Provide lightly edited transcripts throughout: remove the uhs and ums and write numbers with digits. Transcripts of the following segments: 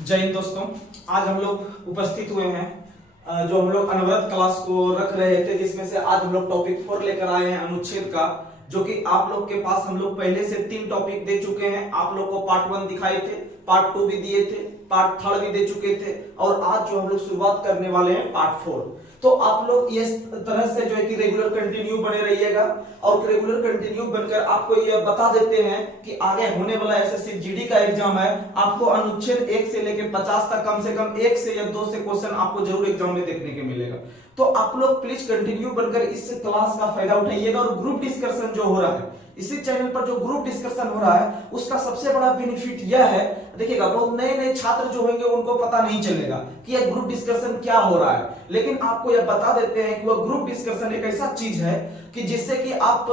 जय हिंद दोस्तों। आज हम लोग उपस्थित हुए हैं जो हम लोग अनवरत क्लास को रख रहे थे, जिसमें से आज हम लोग टॉपिक 4 लेकर आए हैं अनुच्छेद का, जो कि आप लोग के पास हम लोग पहले से 3 टॉपिक दे चुके हैं। आप लोग को पार्ट 1 दिखाए थे, पार्ट 2 भी दिए थे, पार्ट 3 भी दे चुके थे और आज जो हम लोग शुरुआत करने वाले हैं पार्ट 4। तो आप लोग इस तरह से जो है कि रेगुलर कंटिन्यू बने रहिएगा और रेगुलर कंटिन्यू बनकर आपको ये बता देते हैं कि आगे होने वाला एसएससी जीडी का एग्जाम है। आपको अनुच्छेद 1 से लेकर 50 तक कम से कम 1 से या 2 से क्वेश्चन आपको जरूर एग्जाम में देखने के मिलेगा। तो आप लोग प्लीज कंटिन्यू बनकर इस क्लास का फायदा उठाइएगा। और ग्रुप डिस्कशन जो हो रहा है इसी चैनल पर, जो ग्रुप डिस्कशन हो रहा है उसका सबसे बड़ा बेनिफिट यह है, देखिएगा बहुत नए नए छात्र जो होंगे उनको पता नहीं चलेगा कि यह ग्रुप डिस्कशन क्या हो रहा है, लेकिन आपको यह बता देते हैं कि वह ग्रुप डिस्कशन एक ऐसा चीज है कि जिससे कि आप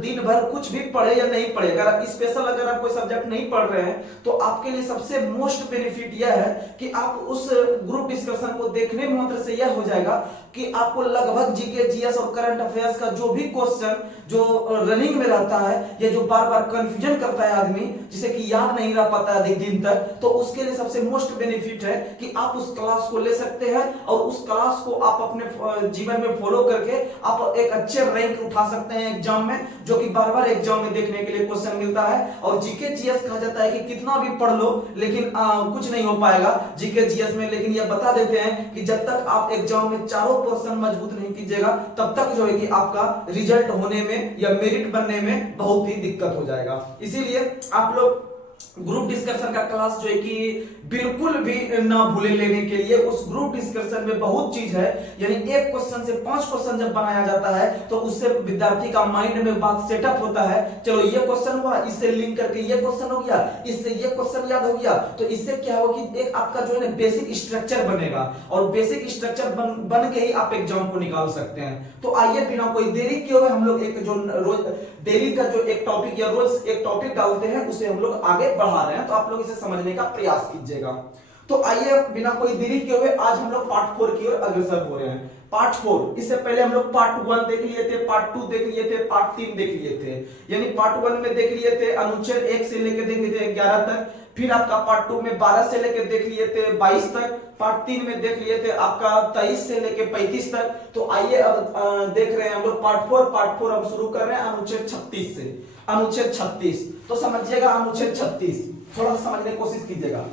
दिन भर कुछ भी पढ़े या नहीं पढ़े, अगर स्पेशल अगर आप कोई सब्जेक्ट नहीं पढ़ रहे हैं तो आपके लिए सबसे मोस्ट बेनिफिट यह है कि आप उस ग्रुप डिस्कशन को देखने मात्र से यह हो जाएगा कि आपको लगभग जीके, जीएस और करंट अफेयर्स का जो भी क्वेश्चन जो रनिंग में रहता है या जो बार बार कंफ्यूजन करता है आदमी, जिसे कि याद नहीं रह पाता अधिक दिन तक, तो उसके लिए सबसे मोस्ट बेनिफिट है कि आप उस क्लास को ले सकते हैं और उस क्लास को आप अपने जीवन में फॉलो करके आप एक अच्छे रैंक उठा सकते हैं एग्जाम में, जो कि बार बार एग्जाम में देखने के लिए क्वेश्चन मिलता है। और जीके जीएस कहा जाता है कि कितना भी पढ़ लो लेकिन कुछ नहीं हो पाएगा जीके जीएस में, लेकिन यह बता देते हैं कि जब तक आप एग्जाम में चारों क्वेश्चन मजबूत नहीं कीजिएगा तब तक जो है कि आपका रिजल्ट होने में या मेरिट बनने में बहुत ही दिक्कत हो जाएगा। इसीलिए आप लोग ग्रुप डिस्कशन का क्लास जो है कि बिल्कुल भी ना भूले लेने के लिए। उस ग्रुप डिस्कशन में बहुत चीज है, यानी एक क्वेश्चन से 5 क्वेश्चन जब बनाया जाता है तो उससे विद्यार्थी का माइंड में बात सेटअप होता है। चलो ये क्वेश्चन हुआ, इससे लिंक करके ये क्वेश्चन हो गया, इससे ये क्वेश्चन याद हो गया, तो इससे क्या होगा कि एक आपका जो है ना बेसिक स्ट्रक्चर बनेगा और बेसिक स्ट्रक्चर बन के ही आप एग्जाम को निकाल सकते हैं। तो आइए बिना कोई देरी किए हुए हम लोग एक जो रोज डेली का जो एक टॉपिक या रोज एक टॉपिक डालते हैं उसे हम लोग आगे बढ़ा रहे हैं, तो आप लोग इसे समझने का प्रयास कीजिएगा। तो आइए बिना कोई देरी किए हुए आज हम लोग पार्ट 4 की ओर अग्रसर हो रहे हैं। पार्ट 4, इससे पहले हम लोग पार्ट 1 देख लिए थे, पार्ट 2 देख लिए थे, पार्ट 3 देख लिए थे। यानी पार्ट 1 में देख लिए थे अनुच्छेद 1 से लेकर देख लिए थे 11 तक, फिर आपका पार्ट 2 में 12 से लेकर देख लिए थे 22 तक, पार्ट 3 में देख लिए थे आपका 23 से लेकर 35 तक। तो आइए अब देख रहे हैं हम लोग पार्ट 4। पार्ट 4 हम शुरू कर रहे हैं अनुच्छेद 36 से। अनुच्छेद 36 तो समझिएगा, अनुच्छेद 36 थोड़ा सा समझने की कोशिश कीजिएगा।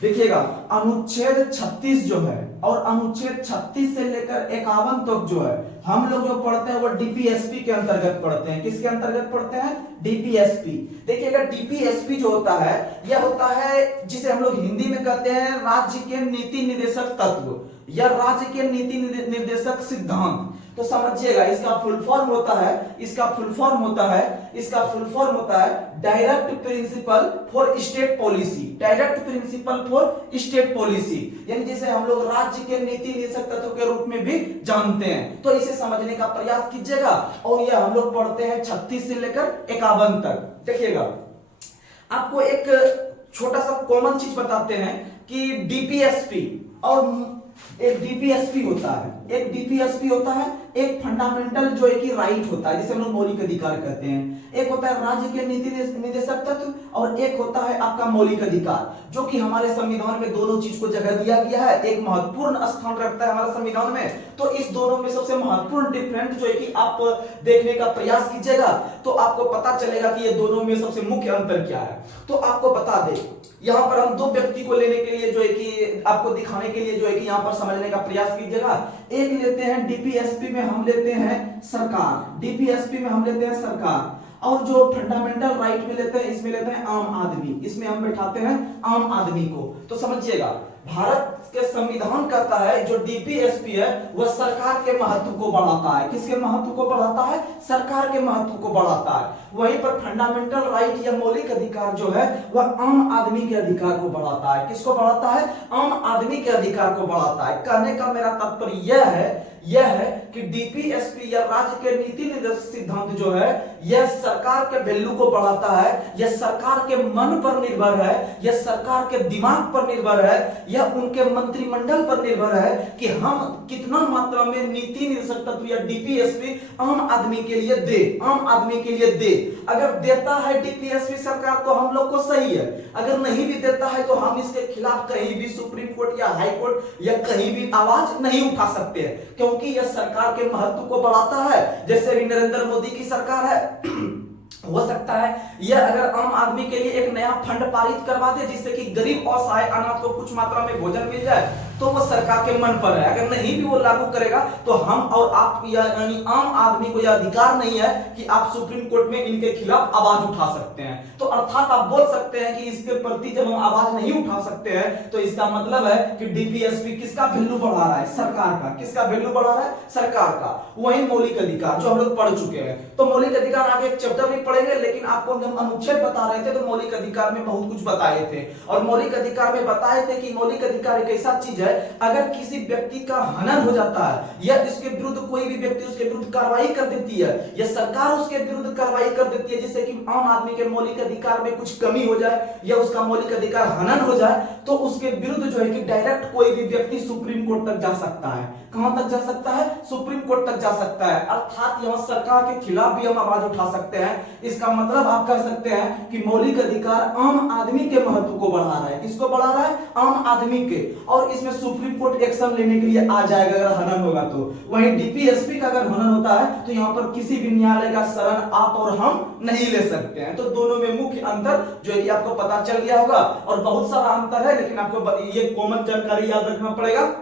देखिएगा अनुच्छेद 36 जो है और अनुच्छेद 36 से लेकर 51 तक जो है हम लोग जो पढ़ते हैं वो डीपीएसपी के अंतर्गत पढ़ते हैं। किसके अंतर्गत पढ़ते हैं? डीपीएसपी। देखिएगा डीपीएसपी जो होता है यह होता है जिसे हम लोग हिंदी में कहते हैं राज्य के नीति निर्देशक तत्व या राज्य के नीति निर्देशक सिद्धांत। तो समझिएगा इसका फुल फॉर्म होता है, इसका फुल फॉर्म होता है direct principle for state policy. Direct principle for state policy यानी जिसे हम लोग राज्य के नीति निर्देशक तत्व के रूप में भी जानते हैं। तो इसे समझने का प्रयास कीजिएगा और यह हम लोग पढ़ते हैं 36 से लेकर 51 तक। देखिएगा आपको एक छोटा सा कॉमन चीज बताते हैं कि डीपीएसपी और एक डीपीएसपी होता है, एक डीपीएसपी होता है, एक फंडामेंटल जो है कि राइट होता है जिसे हम लोग मौलिक अधिकार कहते हैं। एक होता है राज्य के नीति निर्देशक तत्व और एक होता है आपका मौलिक अधिकार, जो कि हमारे संविधान में दोनों चीज को जगह दिया गया है, एक महत्वपूर्ण स्थान रखता है हमारे संविधान में। तो इस दोनों में सबसे महत्वपूर्ण डिफरेंस जो है कि आप देखने का प्रयास कीजिएगा तो आपको पता चलेगा कि ये दोनों में सबसे मुख्य अंतर क्या है। तो आपको बता दे, यहां पर हम 2 व्यक्ति को लेने के लिए जो है कि आपको दिखाने के लिए जो है कि यहां पर समझने का प्रयास कीजिएगा। एक लेते हैं डीपीएसपी में हम लेते हैं सरकार, डीपीएसपी में हम लेते हैं सरकार, और जो फंडामेंटल राइट में लेते हैं इसमें लेते हैं आम आदमी, इसमें हम बैठाते हैं आम आदमी को। तो समझिएगा भारत के संविधान कहता है जो डीपीएसपी है वह सरकार के महत्व को बढ़ाता है। किसके महत्व को बढ़ाता है? सरकार के महत्व को बढ़ाता है। वहीं पर फंडामेंटल राइट या मौलिक अधिकार जो है वह आम आदमी के अधिकार को बढ़ाता है। किसको बढ़ाता है? आम आदमी के अधिकार को बढ़ाता है। कहने का मेरा तात्पर्य यह है कि डीपीएसपी या राज्य के नीति निर्देशक सिद्धांत जो है यह सरकार के वैल्यू को बढ़ाता है, यह सरकार के मन पर निर्भर है, यह सरकार के दिमाग पर निर्भर है, यह उनके मन मंत्रिमंडल पर निर्भर है कि हम कितना मात्रा में नीति निर्देशक तत्व या डीपीएसपी आम आदमी के लिए दे, आम आदमी के लिए दे। अगर देता है डीपीएसपी सरकार तो हम लोग को सही है, अगर नहीं भी देता है तो हम इसके खिलाफ कहीं भी सुप्रीम कोर्ट या हाई कोर्ट या कहीं भी आवाज नहीं उठा सकते हैं, क्योंकि यह सरकार के महत्व को बढ़ाता है। जैसे भी नरेंद्र मोदी की सरकार है, हो सकता है यह अगर आम आदमी के लिए एक नया फंड पारित करवा दे जिससे कि गरीब और असहाय अनाथ को कुछ मात्रा में भोजन मिल जाए, तो वो सरकार के मन पर है। अगर नहीं भी वो लागू करेगा तो हम और आप यानी आम आदमी को यह अधिकार नहीं है कि आप सुप्रीम कोर्ट में इनके खिलाफ आवाज उठा सकते हैं। तो अर्थात आप बोल सकते हैं कि इसके प्रति जब हम आवाज नहीं उठा सकते हैं तो इसका मतलब है कि डीपीएसपी किसका वैल्यू बढ़ा रहा है? सरकार का। किसका वैल्यू बढ़ा रहा है? सरकार का। वही मौलिक अधिकार जो हम लोग पढ़ चुके हैं। तो मौलिक अधिकार आगे एक चैप्टर में पढ़ेंगे, लेकिन आपको जब अनुच्छेद बता रहे थे तो मौलिक अधिकार में बहुत कुछ बताए थे, और मौलिक अधिकार में बताए थे कि मौलिक अधिकार एक ऐसा चीज है, अगर किसी व्यक्ति का हनन हो जाता है या इसके विरुद्ध कोई भी व्यक्ति उसके विरुद्ध कार्रवाई कर देती है या सरकार उसके विरुद्ध कार्रवाई कर देती है जिससे कि आम आदमी के मौलिक अधिकार में कुछ कमी हो जाए या उसका मौलिक अधिकार हनन हो जाए, तो उसके विरुद्ध जो है कि डायरेक्ट कोई भी व्यक्ति सुप्रीम कोर्ट तक जा सकता है। कहां तक जा सकता है? सुप्रीम कोर्ट तक जा सकता है। अर्थात यहां सरकार के खिलाफ भी हम आवाज उठा सकते हैं। इसका मतलब आप कह सकते हैं कि मौलिक अधिकार आम आदमी के महत्व को बढ़ा रहा है। किसको बढ़ा रहा है? आम आदमी के। और इसमें सुप्रीम कोर्ट एक्शन लेने के लिए आ जाएगा अगर हनन होगा तो। वहीं डीपीएसपी का अगर हनन होता है तो यहां पर किसी भी न्यायालय का शरण आप और हम नहीं ले सकते हैं। तो दोनों में मुख्य अंतर जो है कि आपको पता चल गया होगा, और बहुत सारा अंतर है, लेकिन आपको ये कॉमन जानकारी याद रखना पड़ेगा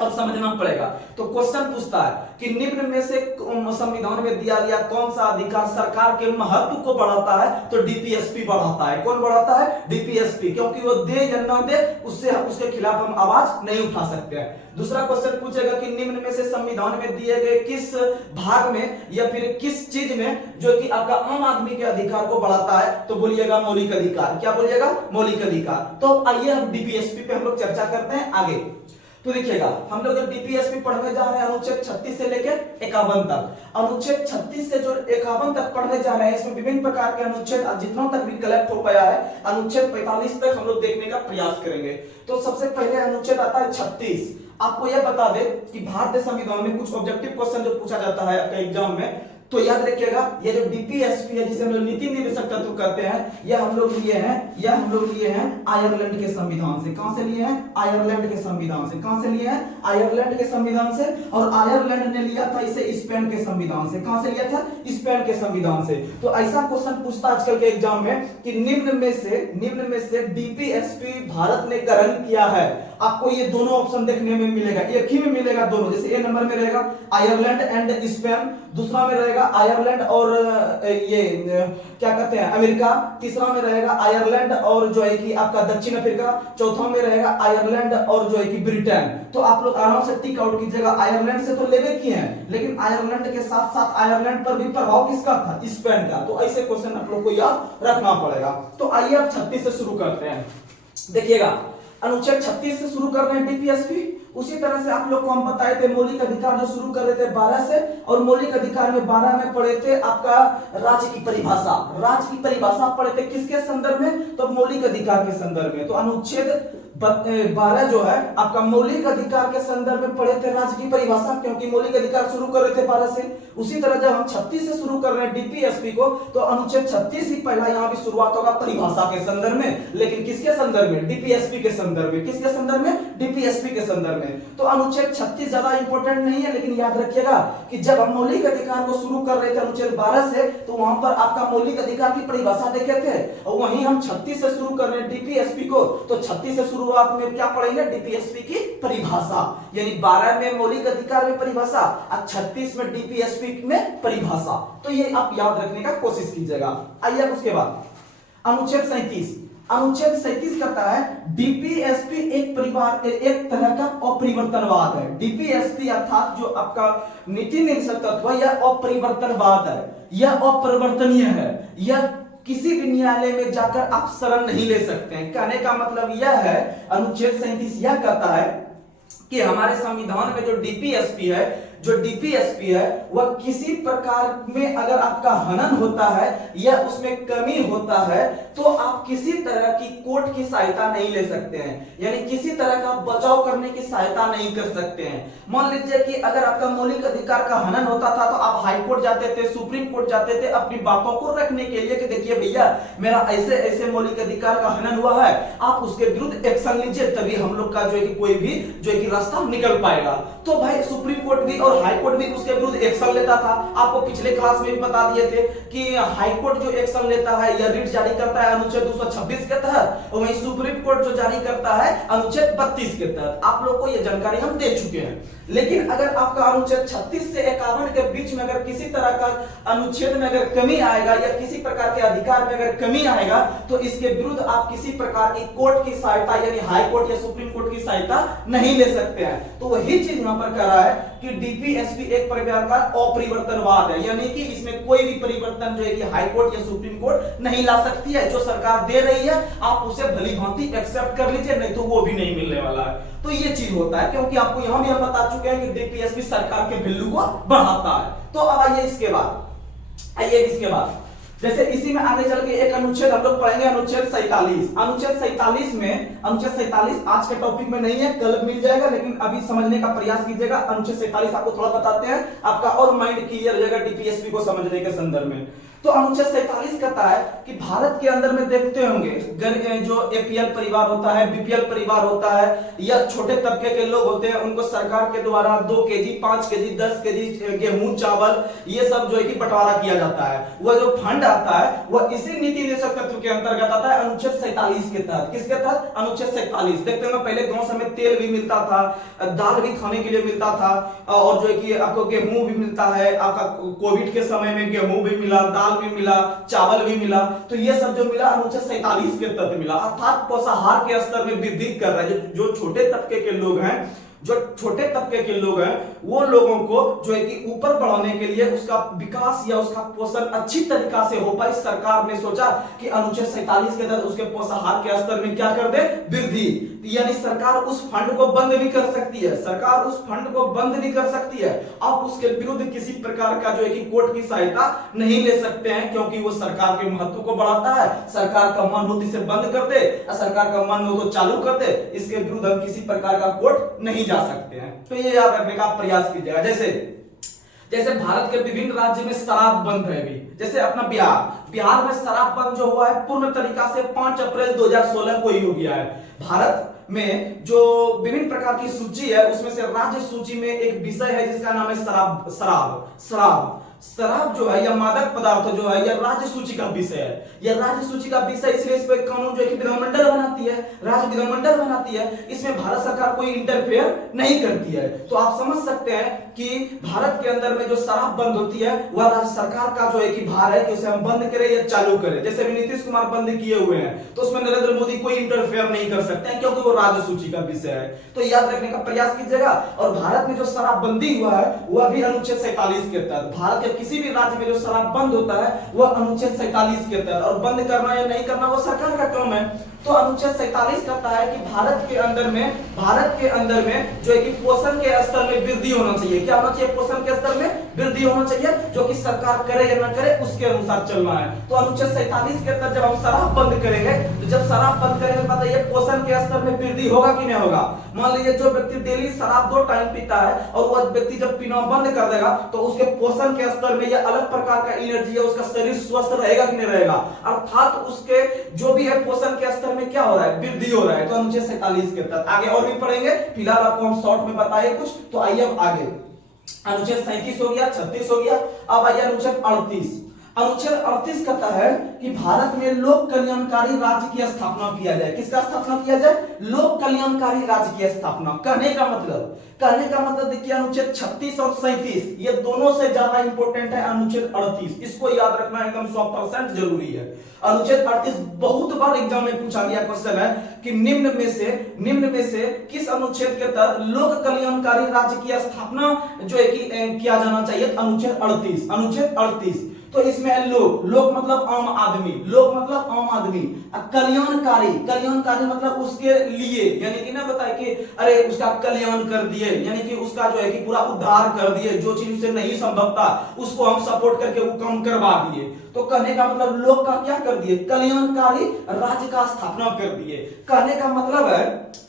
और समझना पड़ेगा। तो क्वेश्चन पूछता है कि निम्न में से संविधान में दिया गया कौन सा अधिकार सरकार के महत्व को बढ़ाता है? तो डीपीएसपी बढ़ाता है। कौन बढ़ाता है? डीपीएसपी, क्योंकि वो दे या ना दे उसके खिलाफ हम आवाज नहीं उठा सकते हैं। दूसरा क्वेश्चन पूछेगा कि निम्न में से संविधान में दिए गए किस भाग में या फिर किस चीज में जो कि आपका आम आदमी के अधिकार को बढ़ाता है? तो बोलिएगा मौलिक अधिकार। क्या बोलिएगा? मौलिक अधिकार। तो आइए हम डीपीएसपी पे हम लोग चर्चा करते हैं आगे। तो देखिएगा, हम लोग जब डीपीएसपी पढ़ने जा रहे हैं अनुच्छेद 36 से लेकर 51 तक, अनुच्छेद 36 से जो 51 तक पढ़ने जा रहे हैं, इसमें विभिन्न प्रकार के अनुच्छेद जितना तक भी कलेक्ट हो पाया है, अनुच्छेद 45 तक हम लोग देखने का प्रयास करेंगे। तो सबसे पहले अनुच्छेद आता है 36। आपको यह बता दे कि भारतीय संविधान में कुछ ऑब्जेक्टिव क्वेश्चन जो पूछा जाता है आपके एग्जाम में, तो याद रखिएगा ये जो डीपीएसपी है जिसे हम लोग नीति निर्देशक तत्व कहते हैं, यह हम लोग लिए हैं आयरलैंड के संविधान से। कहां से लिए हैं? आयरलैंड के संविधान से। कहां से लिए हैं? आयरलैंड के संविधान से। और आयरलैंड ने लिया था इसे स्पेन के संविधान से। कहां से लिया था? स्पेन के संविधान से। तो ऐसा क्वेश्चन पूछता आजकल के एग्जाम में कि निम्न में से डीपीएसपी भारत ने ग्रहण किया है। आपको ये दोनों ऑप्शन देखने में मिलेगा, एक ही में मिलेगा दोनों। जैसे ए नंबर में रहेगा आयरलैंड एंड स्पेन, दूसरा में रहेगा आयरलैंड और ये क्या कहते हैं अमेरिका, तीसरा में रहेगा आयरलैंड और जो है कि आपका दक्षिण अफ्रीका, चौथा में रहेगा आयरलैंड और जो है कि ब्रिटेन। तो आप लोग आराम से टिक आउट कीजिएगा। आयरलैंड से तो लेवे किए हैं, लेकिन आयरलैंड के साथ साथ आयरलैंड पर भी प्रभाव किसका था? स्पेन का। तो ऐसे क्वेश्चन आप लोग को याद रखना पड़ेगा। तो आइए आप 36 से शुरू करते हैं। देखिएगा, अनुच्छेद 36 से शुरू कर रहे हैं डीपीएसपी। उसी तरह से आप लोग को हम बताए थे मौलिक अधिकार जो शुरू कर रहे थे 12 से, और मौलिक अधिकार में 12 में पढ़े थे आपका राज्य की परिभाषा। राज्य की परिभाषा पढ़े थे किसके संदर्भ में? तो मौलिक अधिकार के संदर्भ में। तो अनुच्छेद 12 जो है आपका मौलिक अधिकार के संदर्भ में पढ़े थे राज्य की परिभाषा, क्योंकि मौलिक अधिकार शुरू कर रहे थे 12 से। उसी तरह जब हम 36 से शुरू कर रहे हैं डीपीएसपी को, तो अनुच्छेद 36 ही पहला यहां भी शुरुआत होगा परिभाषा के संदर्भ में, लेकिन किसके संदर्भ में? डीपीएसपी के संदर्भ में। किसके संदर्भ में? डीपीएसपी के संदर्भ में। तो अनुच्छेद 36 ज्यादा इंपॉर्टेंट नहीं है, लेकिन याद रखिएगा कि जब हम मौलिक अधिकार को शुरू कर रहे थे अनुच्छेद 12 से, तो वहां पर आपका मौलिक अधिकार की परिभाषा देखे थे, और वहीं हम 36 से शुरू कर रहे हैं डीपीएसपी को, तो 36 से शुरुआत में क्या पढ़ेंगे? डीपीएसपी की परिभाषा। यानी 12 में मौलिक अधिकार में परिभाषा और 36 में डीपीएसपी में परिभाषा। तो ये आप याद रखने का कोशिश कीजिएगा। आइए उसके बाद अनुच्छेद 37। अनुच्छेद 37 कहता है डीपीएसपी एक तरह का अपरिवर्तनवाद है। डीपीएसपी अर्थात जो आपका नीति निर्देशक तत्व है, यह अपरिवर्तनवाद है, यह अपरिवर्तनीय है, यह किसी भी न्यायालय में जाकर आप शरण नहीं ले सकते हैं। कहने का मतलब यह है, अनुच्छेद 37 यह कहता है कि हमारे संविधान में जो डीपीएसपी है, जो डीपीएसपी है वह किसी प्रकार में अगर आपका हनन होता है या उसमें कमी होता है तो आप किसी तरह की कोर्ट की सहायता नहीं ले सकते हैं, यानी किसी तरह का बचाव करने की सहायता नहीं कर सकते हैं। मान लीजिए कि अगर आपका मौलिक अधिकार का हनन होता था तो आप हाई कोर्ट जाते थे, सुप्रीम कोर्ट जाते थे अपनी बातों को रखने के लिए कि देखिए भैया मेरा ऐसे ऐसे मौलिक अधिकार का हनन हुआ है, आप उसके विरुद्ध एक्शन लीजिए, तभी हम लोग का जो है कि कोई भी जो है कि रास्ता निकल पाएगा। तो भाई सुप्रीम कोर्ट भी और हाई कोर्ट भी उसके विरुद्ध एक्शन लेता था। आपको पिछले क्लास में भी बता दिए थे कि हाई कोर्ट जो एक्शन लेता है या रिट जारी करता है अनुच्छेद 226 के तहत, और वहीं सुप्रीम कोर्ट जो जारी करता है अनुच्छेद 32 के तहत। आप लोग को यह जानकारी हम दे चुके हैं। लेकिन अगर आपका अनुच्छेद 36 से 51 के बीच में अगर किसी तरह का अनुच्छेद में अगर कमी आएगा या किसी प्रकार के अधिकार में अगर कमी आएगा तो इसके विरुद्ध आप किसी प्रकार की कोर्ट की सहायता यानी हाई कोर्ट या सुप्रीम कोर्ट की सहायता नहीं ले सकते हैं। तो वही चीज यहां पर कह रहा है कि डीपीएसपी एक प्रकार का अपरिवर्तनवाद है, यानी कि इसमें कोई भी परिवर्तन जो है कि हाई कोर्ट या सुप्रीम कोर्ट नहीं ला सकती है। जो सरकार दे रही है आप उसे भली भांति एक्सेप्ट कर लीजिए, नहीं तो वो भी नहीं मिलने वाला है। तो ये चीज होता है, क्योंकि आपको यहां भी हम बता चुके हैं कि डीपीएसपी सरकार के वैल्यू को बढ़ाता है। तो अब आइए इसके बाद जैसे इसी में आगे चल के एक अनुच्छेद हम लोग पढ़ेंगे, अनुच्छेद 47। अनुच्छेद 47 आज के टॉपिक में नहीं है, कल मिल जाएगा, लेकिन अभी समझने का प्रयास कीजिएगा। अनुच्छेद 47 आपको थोड़ा बताते हैं, आपका और माइंड क्लियर हो जाएगा डीपीएसपी को समझने के संदर्भ में। तो अनुच्छेद 47 कहता है कि भारत के अंदर में देखते होंगे जो एपीएल परिवार होता है, बीपीएल परिवार होता है या छोटे तबके के लोग होते हैं, उनको सरकार के द्वारा 2 केजी, 5 केजी, 10 केजी गेहूं, चावल ये सब जो है कि बंटवारा किया जाता है। वह जो फंड आता है वह इसी नीति निदेशक तत्व के अंतर्गत आता है, अनुच्छेद 47 के तहत। किसके तहत? अनुच्छेद 47। देखते हैं पहले गांव समय तेल भी मिलता था, दाल भी खाने के लिए मिलता था, और जो है कि आपको गेहूं भी मिलता है। आपका कोविड के समय में गेहूं भी मिला, दाल भी मिला, चावल भी मिला। तो ये सब जो मिला अनुच्छेद 47 के तहत मिला, अर्थात पोषाहार के स्तर में वृद्धि कर रहा है। जो छोटे तबके के लोग हैं, वो लोगों को जो है कि ऊपर बढ़ाने के लिए उसका विकास या उसका पोषण अच्छी तरीका से हो पाए, सरकार ने सोचा कि अनुच्छेद 47 के तहत उसके पोषाहार के स्तर में क्या कर दे? वृद्धि। यानी सरकार उस फंड को बंद भी कर सकती है, आप उसके विरुद्ध किसी प्रकार का जो है कि कोर्ट की सहायता नहीं ले सकते हैं, क्योंकि वो सरकार के महत्व को बढ़ाता है। सरकार का मन हो तो इसे बंद कर दे, सरकार का मन हो तो चालू कर दे, इसके विरुद्ध हम किसी प्रकार का कोर्ट नहीं जा सकते हैं। तो ये याद रखने का प्रयास कीजिएगा। जैसे भारत के विभिन्न राज्य में शराब बंद है अभी, जैसे अपना बिहार में शराब बंद जो हुआ है पूर्ण तरीका से 5 अप्रैल 2016 को ही हो गया है। भारत में जो विभिन्न प्रकार की सूची है उसमें से राज्य सूची में एक विषय है जिसका नाम है शराब जो है या मादक पदार्थ जो है यह राज्य सूची का विषय है। यह राज्य सूची का विषय इसलिए इस पर कानून जो है कि विधानमंडल बनाती है, राज्य विधानमंडल बनाती है, इसमें भारत सरकार कोई इंटरफेयर नहीं करती है। तो आप समझ सकते हैं कि भारत के अंदर में जो शराब बंद होती है वह राज्य सरकार का जो है कि भार है कि उसे हम बंद करें या चालू करें। जैसे नीतीश कुमार बंद किए हुए हैं तो उसमें नरेंद्र मोदी कोई इंटरफेयर नहीं कर सकते हैं, क्योंकि वो राज्य सूची का विषय है। तो याद रखने का प्रयास कीजिएगा। और भारत में जो शराबबंदी हुआ है वह भी अनुच्छेद 47 के तहत। भारत के किसी भी राज्य में जो शराब बंद होता है वह अनुच्छेद 47 के तहत, और बंद करना या नहीं करना वो सरकार का काम है। तो अनुच्छेद 47 कहता है कि भारत के अंदर में जो है कि पोषण के स्तर में वृद्धि होना चाहिए। क्या होना चाहिए? पोषण के स्तर में वृद्धि होना चाहिए, जो कि सरकार करे या ना करे उसके अनुसार चलना है। तो अनुच्छेद 47 के तहत जब हम शराब बंद करेंगे, तो जब शराब बंद करेंगे बताइए पोषण के स्तर में वृद्धि होगा कि नहीं होगा? मान लीजिए जो व्यक्ति डेली शराब 2 टाइम पीता है और वह व्यक्ति जब पीना बंद कर देगा तो उसके पोषण के स्तर में यह अलग प्रकार का एनर्जी है, उसका शरीर स्वस्थ रहेगा कि नहीं रहेगा? अर्थात उसके जो भी है पोषण के स्तर में क्या हो रहा है? वृद्धि हो रहा है। तो अनुच्छेद 47 के तहत आगे और भी पढ़ेंगे, फिलहाल आपको हम शॉर्ट में बताए कुछ। तो आइए अब आगे, अनुच्छेद 37 हो गया, 36 हो गया, अब आइए अनुच्छेद 38। अनुच्छेद 38 कहता है कि भारत में लोक कल्याणकारी राज्य की स्थापना किया जाए। किसका स्थापना किया जाए? लोक कल्याणकारी राज्य की स्थापना। कहने का मतलब देखिए अनुच्छेद 36 और 37 ये दोनों से ज्यादा इंपॉर्टेंट है अनुच्छेद 38। इसको याद रखना एकदम 100% जरूरी है। अनुच्छेद 38 बहुत बार एग्जाम में पूछा गया क्वेश्चन है कि निम्न में से किस अनुच्छेद के तहत लोक कल्याणकारी राज्य की स्थापना जो है कि किया जाना चाहिए? अनुच्छेद 38। तो इसमें लोक, लोक मतलब आम आदमी, लोक मतलब आम आदमी। कल्याणकारी, कल्याणकारी मतलब उसके लिए, यानी कि ना बताए कि अरे उसका कल्याण कर दिए, यानी कि उसका जो है कि पूरा उद्धार कर दिए, जो चीज उसे नहीं संभव था उसको हम सपोर्ट करके वो काम करवा दिए। तो कहने का मतलब लोक का क्या कर दिए, कल्याणकारी राज्य का स्थापना कर दिए। कहने का मतलब है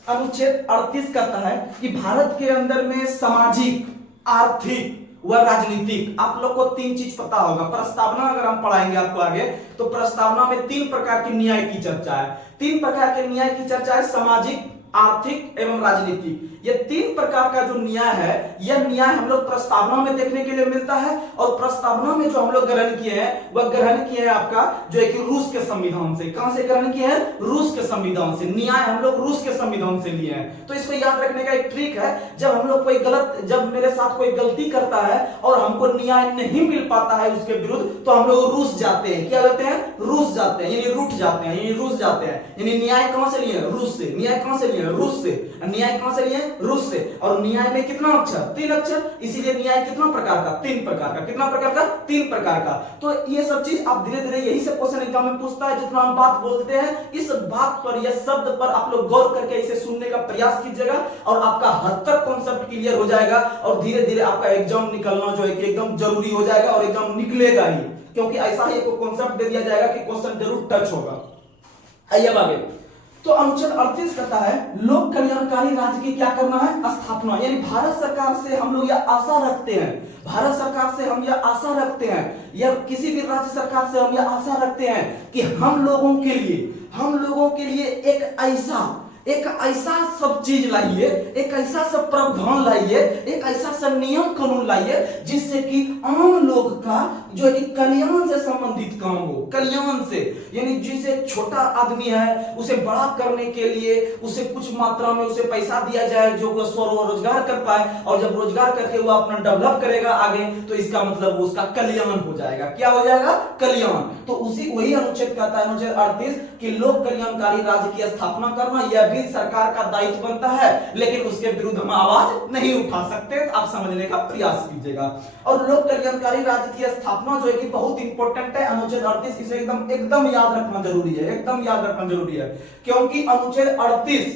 अनुच्छेद 38 कहता है कि भारत के अंदर में सामाजिक, आर्थिक व राजनीतिक, आप लोग को तीन चीज पता होगा। प्रस्तावना अगर हम पढ़ाएंगे आपको आगे, तो प्रस्तावना में तीन प्रकार के न्याय की चर्चा है। तीन प्रकार के न्याय की चर्चा है, सामाजिक, आर्थिक एवं राजनीतिक। ये तीन प्रकार का जो न्याय है, यह न्याय हम लोग प्रस्तावना में देखने के लिए मिलता है। और प्रस्तावना में जो हम लोग ग्रहण किए हैं, वह ग्रहण किए हैं आपका जो है कि रूस के संविधान से। कहां से ग्रहण किए हैं, रूस के संविधान से। न्याय हम लोग रूस के संविधान से लिए हैं। तो इसको याद रखने का एक ट्रिक है, जब हम लोग कोई गलत, जब मेरे साथ कोई गलती करता है और हमको न्याय नहीं मिल पाता है उसके विरुद्ध, तो हम लोग रूस जाते हैं। क्या करते हैं, रूस जाते हैं, यानी रूठ जाते हैं, यानी रूस जाते हैं। यानी न्याय कहां से लिए, रूस से। न्याय कहां से लिए, रूस से। न्याय कहां से लिए, रूस से। और न्याय में कितना अक्षर, तीन अक्षर, इसीलिए न्याय कितना प्रकार का, तीन प्रकार का। कितना प्रकार का, तीन प्रकार का। तो ये सब चीज आप धीरे धीरे, यही से क्वेश्चन एग्जाम में पूछता है। जितना हम बात बोलते हैं, इस बात पर या शब्द पर आप लोग गौर करके इसे सुनने का प्रयास कीजिएगा, और आपका हद तक कॉन्सेप्ट क्लियर हो जाएगा। और धीरे धीरे आपका एग्जाम निकलना जो है कि एकदम जरूरी हो जाएगा, और एग्जाम निकलेगा ही, क्योंकि ऐसा ही एक कॉन्सेप्ट दे दिया जाएगा कि क्वेश्चन जरूर टच होगा। आइए अब आगे। तो अनुच्छेद 38 कहता है लोक कल्याणकारी राज्य की क्या करना है, स्थापना। यानी भारत सरकार से हम लोग यह आशा रखते हैं, भारत सरकार से हम यह आशा रखते हैं, या किसी भी राज्य सरकार से हम यह आशा रखते हैं कि हम लोगों के लिए एक ऐसा सब चीज लाइए, एक ऐसा सब प्रावधान लाइए, एक ऐसा सब नियम कानून लाइए, जिससे कि आम लोग का जो है कि कल्याण से संबंधित काम हो। कल्याण से यानी जिसे छोटा आदमी है उसे बड़ा करने के लिए उसे कुछ मात्रा में उसे पैसा दिया जाए, जो वो स्वरोजगार कर पाए, और जब रोजगार करके वो अपना डेवलप करेगा आगे, तो इसका मतलब उसका कल्याण हो जाएगा। क्या हो जाएगा, कल्याण। तो उसी वही अनुच्छेद कहता है, अनुच्छेद 38, कि लोक कल्याणकारी राज्य की स्थापना करना यह भी सरकार का दायित्व बनता है, लेकिन उसके विरुद्ध हम आवाज नहीं उठा सकते। आप समझने का प्रयास कीजिएगा। और लोक कल्याणकारी राज्य की स्थापना जो है कि बहुत इंपॉर्टेंट है, अनुच्छेद 38, इसे एकदम याद रखना जरूरी है, एकदम याद रखना जरूरी है। क्योंकि अनुच्छेद 38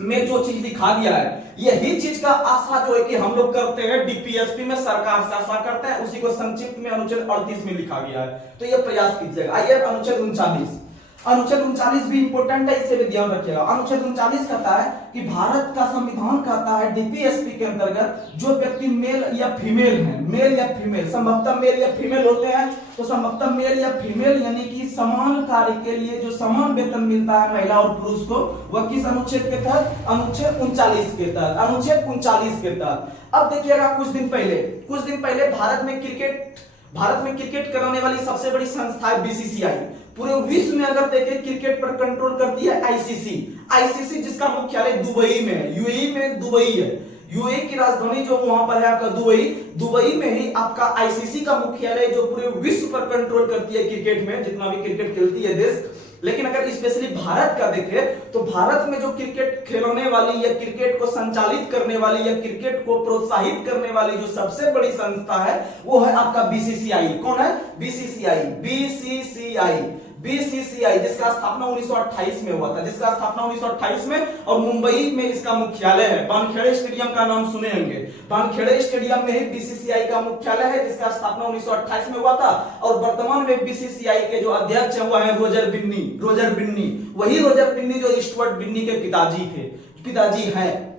में जो चीज लिखा गया है, यही चीज का आशा जो है कि हम लोग करते हैं, डीपीएसपी में सरकार से आशा करते हैं, उसी को संक्षिप्त में अनुच्छेद 38 में लिखा गया है। तो ये प्रयास कीजिएगा। आइए अनुच्छेद 39, अनुच्छेद 39 भी इंपॉर्टेंट है, इसे भी ध्यान रखिएगा। अनुच्छेद 39 कहता है कि भारत का संविधान कहता है डीपीएसपी के अंतर्गत जो व्यक्ति मेल या फीमेल है, मेल या फीमेल, संभवतः मेल या फीमेल होते हैं, तो संभवतः मेल या फीमेल यानी कि समान कार्य के लिए जो समान वेतन मिलता है महिला और पुरुष को, वह किस अनुच्छेद के तहत, अनुच्छेद 39 के तहत, अनुच्छेद 39 के तहत। अब देखिएगा कुछ दिन पहले भारत में क्रिकेट कराने वाली सबसे बड़ी संस्था है बीसीसीआई। पूरे विश्व में अगर देखें क्रिकेट पर कंट्रोल करती है आईसीसी, जिसका मुख्यालय दुबई में है, यूएई में दुबई है। यूएई की राजधानी जो वहां पर है आपका दुबई में ही आपका आईसीसी का मुख्यालय, जो पूरे विश्व पर कंट्रोल करती है क्रिकेट में, जितना भी क्रिकेट खेलती है देश। लेकिन अगर स्पेशली भारत का देखें, तो भारत में जो क्रिकेट खिलाने वाली या क्रिकेट को संचालित करने वाली या क्रिकेट को प्रोत्साहित करने वाली जो सबसे बड़ी संस्था है, वो है आपका बीसीसीआई। कौन है, बीसीसीआई, जिसका स्थापना 1928 में हुआ था, जिसका स्थापना 1928 में, और मुंबई में इसका मुख्यालय है। वानखेड़े स्टेडियम का नाम सुने होंगे, वानखेड़े स्टेडियम में ही बीसीसीआई का मुख्यालय है, जिसका स्थापना 1928 में हुआ था। और वर्तमान में बीसीसीआई के जो अध्यक्ष हैं वो है रोजर बिन्नी, वही रोजर बिन्नी जो स्टुअर्ट बिन्नी के पिताजी हैं।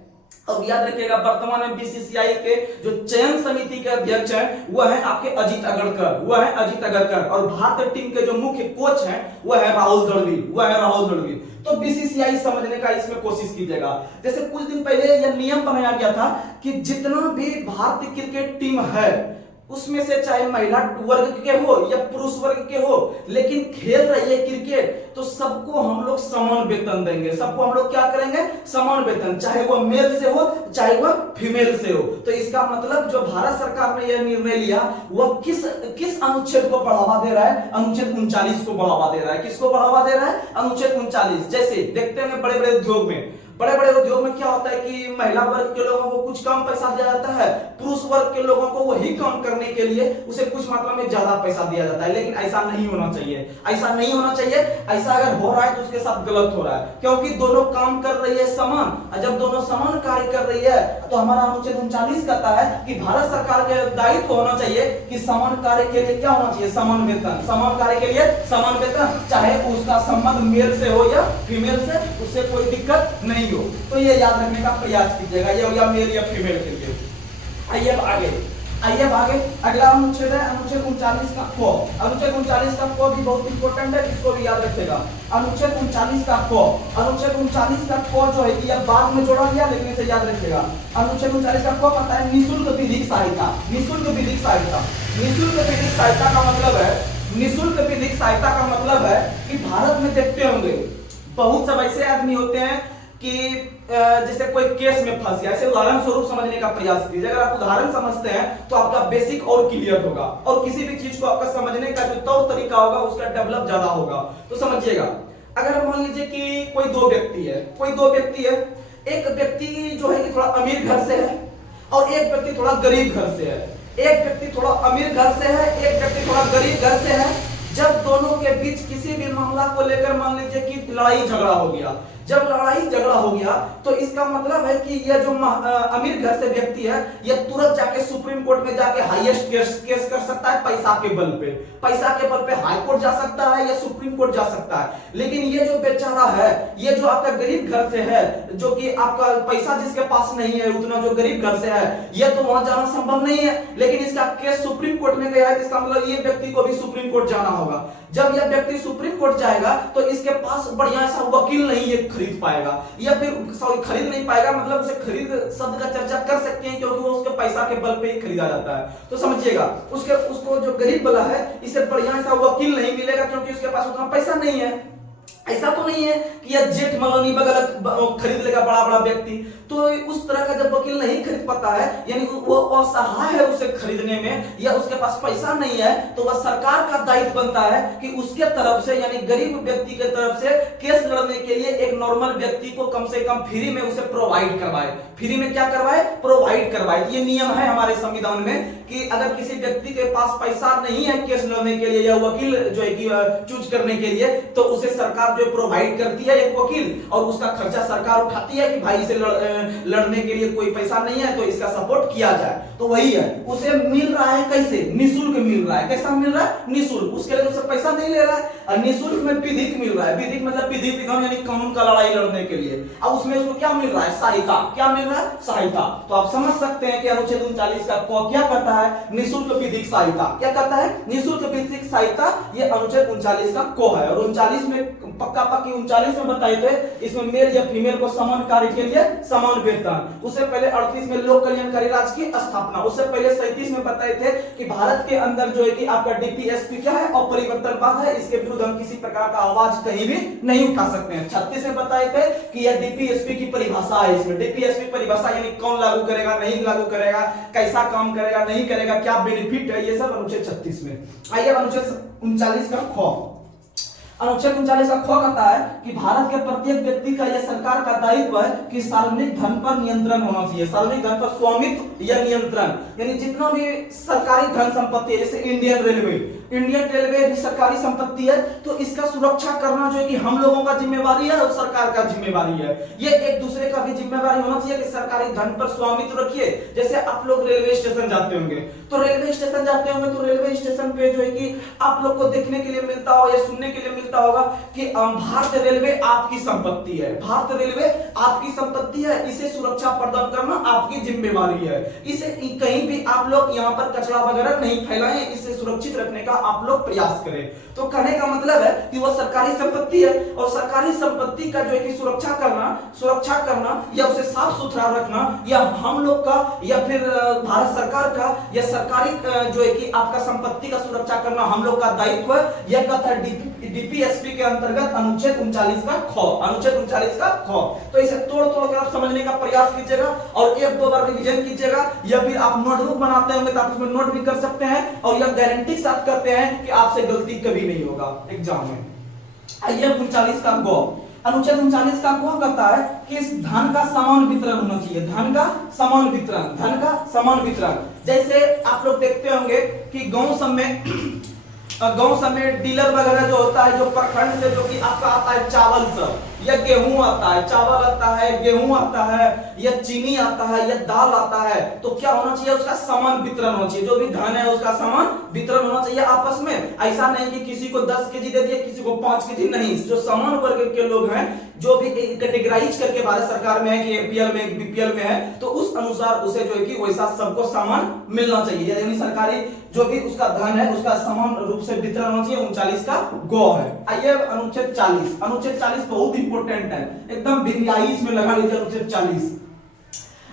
अब याद रखिएगा वर्तमान में बीसीसीआई के जो चयन समिति के अध्यक्ष हैं वह है आपके अजीत अगरकर, और भारतीय टीम के जो मुख्य कोच हैं वह है राहुल द्रविड़। तो बीसीसीआई समझने का इसमें कोशिश कीजिएगा। जैसे कुछ दिन पहले यह नियम बनाया गया था कि जितना भी भारतीय क्रिकेट टीम है उसमें से चाहे महिला वर्ग के हो या पुरुष वर्ग के हो, लेकिन खेल रही है क्रिकेट, तो सबको हम लोग समान वेतन देंगे। सबको हम लोग क्या करेंगे, समान वेतन, चाहे वो मेल से हो चाहे वो फीमेल से हो। तो इसका मतलब जो भारत सरकार ने यह निर्णय लिया वह किस अनुच्छेद को बढ़ावा दे रहा है, अनुच्छेद 39 को बढ़ावा दे रहा है। किसको बढ़ावा दे रहा है, अनुच्छेद 39। जैसे देखते हैं बड़े बड़े उद्योग में बड़े बड़े उद्योग में क्या होता है कि महिला वर्ग के लोगों को कुछ कम पैसा दिया जाता है, पुरुष वर्ग के लोगों को वही काम करने के लिए उसे कुछ मात्रा में ज्यादा पैसा दिया जाता है। लेकिन ऐसा नहीं होना चाहिए, ऐसा नहीं होना चाहिए। ऐसा अगर हो रहा है तो उसके साथ गलत हो रहा है, क्योंकि दोनों काम कर रही है समान, और जब दोनों समान कार्य कर रही है तो हमारा अनुच्छेद 39 कहता है कि भारत सरकार के दायित्व होना चाहिए कि समान कार्य के लिए क्या होना चाहिए, समान वेतन, समान कार्य के लिए समान वेतन, चाहे उसका संबंध मेल से हो या फीमेल से, उससे कोई दिक्कत नहीं हो। तो ये याद रखने का प्रयास कीजिएगा, ये या मेल या फीमेल के लिए। आइए आगे अगला अनुच्छेद है अनुच्छेद 39 का क। अनुच्छेद 39 का क भी बहुत इंपॉर्टेंट है, इसको भी याद रखिएगा। अनुच्छेद 39 का क, अनुच्छेद 39 का क जो है कि यह बाद में जोड़ा गया, लेकिन इसे याद रखिएगा। अनुच्छेद 39 का क कहता है निःशुल्क विधिक सहायता। निःशुल्क विधिक सहायता, निःशुल्क विधिक सहायता का मतलब है, निःशुल्क विधिक सहायता का मतलब है कि भारत में देखते होंगे बहुत सब ऐसे आदमी होते हैं कि जैसे कोई केस में फंस गया, ऐसे उदाहरण स्वरूप समझने का प्रयास कीजिए। अगर आप उदाहरण समझते हैं तो आपका बेसिक और क्लियर होगा, और किसी भी चीज को आपका समझने का जो तौर तरीका होगा उसका डेवलप ज्यादा होगा। तो समझिएगा, अगर मान लीजिए कि कोई दो व्यक्ति है, एक व्यक्ति जो है कि थोड़ा अमीर घर से है और एक व्यक्ति थोड़ा गरीब घर से है। एक व्यक्ति थोड़ा अमीर घर से है, एक व्यक्ति थोड़ा गरीब घर से है। जब दोनों के बीच किसी भी मामला को लेकर मान लीजिए कि लड़ाई झगड़ा हो गया, जब लड़ाई झगड़ा हो गया तो इसका मतलब है कि यह जो अमीर घर से व्यक्ति है यह तुरंत जाके सुप्रीम कोर्ट में जाके हाईएस्ट केस कर सकता है। पैसा के बल पे हाई कोर्ट जा सकता है या सुप्रीम कोर्ट जा सकता है। लेकिन ये जो बेचारा है, ये जो आपका गरीब घर से है, जो कि आपका पैसा जिसके पास नहीं है उतना, जो गरीब घर से है, यह तो वहां जाना संभव नहीं है। लेकिन इसका केस सुप्रीम कोर्ट में गया है, इसका मतलब ये व्यक्ति को भी सुप्रीम कोर्ट जाना होगा। जब यह व्यक्ति सुप्रीम कोर्ट जाएगा तो इसके पास बढ़िया सा वकील नहीं है खरीद पाएगा, या फिर खरीद नहीं पाएगा, मतलब उसे खरीद शब्द का चर्चा कर सकते हैं क्योंकि वो उसके पैसा के बल पे ही खरीदा जाता है। तो समझिएगा, उसको जो गरीब वाला है इसे बढ़िया सा वकील नहीं मिलेगा क्योंकि उसके पास उतना पैसा नहीं है। ऐसा तो नहीं है कि यह जेठ मलोनी बगल खरीद लेगा बड़ा बड़ा व्यक्ति, तो उस तरह का जब वकील नहीं खरीद पाता है, यानी वो असहाय है उसे खरीदने में, या उसके पास पैसा नहीं है, तो वह सरकार का दायित्व बनता है कि उसके तरफ से, यानी गरीब व्यक्ति के तरफ से केस लड़ने के लिए एक नॉर्मल व्यक्ति को कम से कम फ्री में उसे प्रोवाइड करवाए। फ्री में क्या करवाए? प्रोवाइड करवाए। ये नियम है हमारे संविधान में कि अगर किसी व्यक्ति के पास पैसा नहीं है केस लड़ने के लिए या वकील जो है कि चूज करने के लिए, तो उसे सरकार जो प्रोवाइड करती है एक वकील, और उसका खर्चा सरकार उठाती है कि भाई से लड़ने के लिए कोई पैसा नहीं है तो इसका सपोर्ट किया जाए। तो वही है, उसे मिल रहा है कैसे? निःशुल्क मिल रहा है। कैसा मिल रहा है? निःशुल्क। उसके लिए उसे पैसा नहीं ले रहा है, और निःशुल्क में विधिक मिल रहा है। विधिक मतलब विधि विधान यानी कानून का लड़ाई लड़ने के लिए। अब उसमें उसको क्या मिल रहा है? सहायता। क्या मिल रहा है? सहायता। तो आप समझ सकते हैं कि अनुच्छेद 39 का क क्या कहता है? निःशुल्क विधिक सहायता। क्या कहता है? निःशुल्क विधिक सहायता। ये अनुच्छेद 39 का क है। और 39 में पक्का पक्की 39 में बताए थे, इसमें मेल या फीमेल को समान कार्य के लिए समान वेतन। उससे पहले 38 में लोक कल्याणकारी राज्य की स्थापना। उससे पहले 37 में बताए थे कि भारत के अंदर जो है कि आपका डीपीएसपी क्या है? अपरिवर्तनवाद है, इसके विरुद्ध हम किसी प्रकार का आवाज कहीं भी नहीं उठा सकते हैं। 36 में बताए थे कि यह डीपीएसपी की परिभाषा है। इसमें डीपीएसपी परिभाषा यानी कौन लागू करेगा, नहीं लागू करेगा, कैसा काम करेगा, नहीं करेगा, क्या बेनिफिट है, ये सब अनुच्छेद 36 में। आइए अनुच्छेद 39 का ख। अनुच्छेद 39 का ख कहता है कि भारत के प्रत्येक व्यक्ति का यह सरकार का दायित्व है कि सार्वजनिक धन पर नियंत्रण होना चाहिए। सार्वजनिक धन पर स्वामित्व या नियंत्रण, यानी जितना भी सरकारी धन संपत्ति है, जैसे इंडियन रेलवे भी सरकारी संपत्ति है, तो इसका सुरक्षा करना जो है कि हम लोगों का जिम्मेवारी है और सरकार का जिम्मेवारी है। ये एक दूसरे का भी जिम्मेवारी होना चाहिए कि सरकारी धन पर स्वामित्व रखिए। जैसे आप लोग रेलवे स्टेशन जाते होंगे, तो रेलवे स्टेशन पे जो है कि आप लोग को देखने के लिए मिलता हो या सुनने के लिए मिलता होगा कि भारतीय रेलवे आपकी संपत्ति है। भारतीय रेलवे आपकी संपत्ति है, इसे सुरक्षा प्रदान करना आपकी जिम्मेवारी है। इसे कहीं भी आप लोग यहाँ पर कचरा वगैरह नहीं फैलाएं, इसे सुरक्षित रखने का आप लोग प्रयास करें। तो कहने का मतलब है कि वह सरकारी संपत्ति है, और सरकारी संपत्ति का जो है कि सुरक्षा करना या उसे साफ सुथरा रखना, या हम लोग का या फिर भारत सरकार का या सरकारी जो है कि आपका संपत्ति का सुरक्षा करना हम लोग का दायित्व है। यह कथा डीपीएसपी के अंतर्गत अनुच्छेद 39 का ख। अनुच्छेद 39 का ख। तो इसे तोड़ कर आप समझने का प्रयास कीजिएगा और एक दो बार रिवीजन कीजिएगा, या फिर आप नोटबुक बनाते होंगे तो आप उसमें नोट भी कर सकते हैं, और यह गारंटी के साथ करते हैं कि आपसे गलती कभी नहीं होगा एग्जाम में। आइए 39 का ग। अनुच्छेद 39 का कौन कहता है कि इस धन का समान वितरण होना चाहिए, धन का समान वितरण, धन का समान वितरण। जैसे आप लोग देखते होंगे कि गांव में डीलर वगैरह जो होता है, जो प्रखंड से जो कि आपका आता है चावल सब, या गेहूं आता है, चावल आता है, गेहूं आता है, या चीनी आता है, या दाल आता है, तो क्या होना चाहिए, उसका समान वितरण होना चाहिए। जो भी धन है उसका समान वितरण होना चाहिए आपस में। ऐसा नहीं कि किसी को 10 केजी दे दिया, किसी को 5 केजी, नहीं। जो समान वर्ग के लोग हैं, जो भी कैटेगराइज करके भारत सरकार में है कि एपीएल में, बीपीएल में है, तो उस अनुसार उसे जो है कि वैसा सबको समान मिलना चाहिए। यानी सरकारी जो भी उसका धन है उसका समान रूप से वितरण होना चाहिए। 39 का गौ है। आइए अनुच्छेद 40। अनुच्छेद 40 बहुत इंपॉर्टेंट है, एकदम बिंदियाई इसमें लगा लीजिए। अनुच्छेद 40,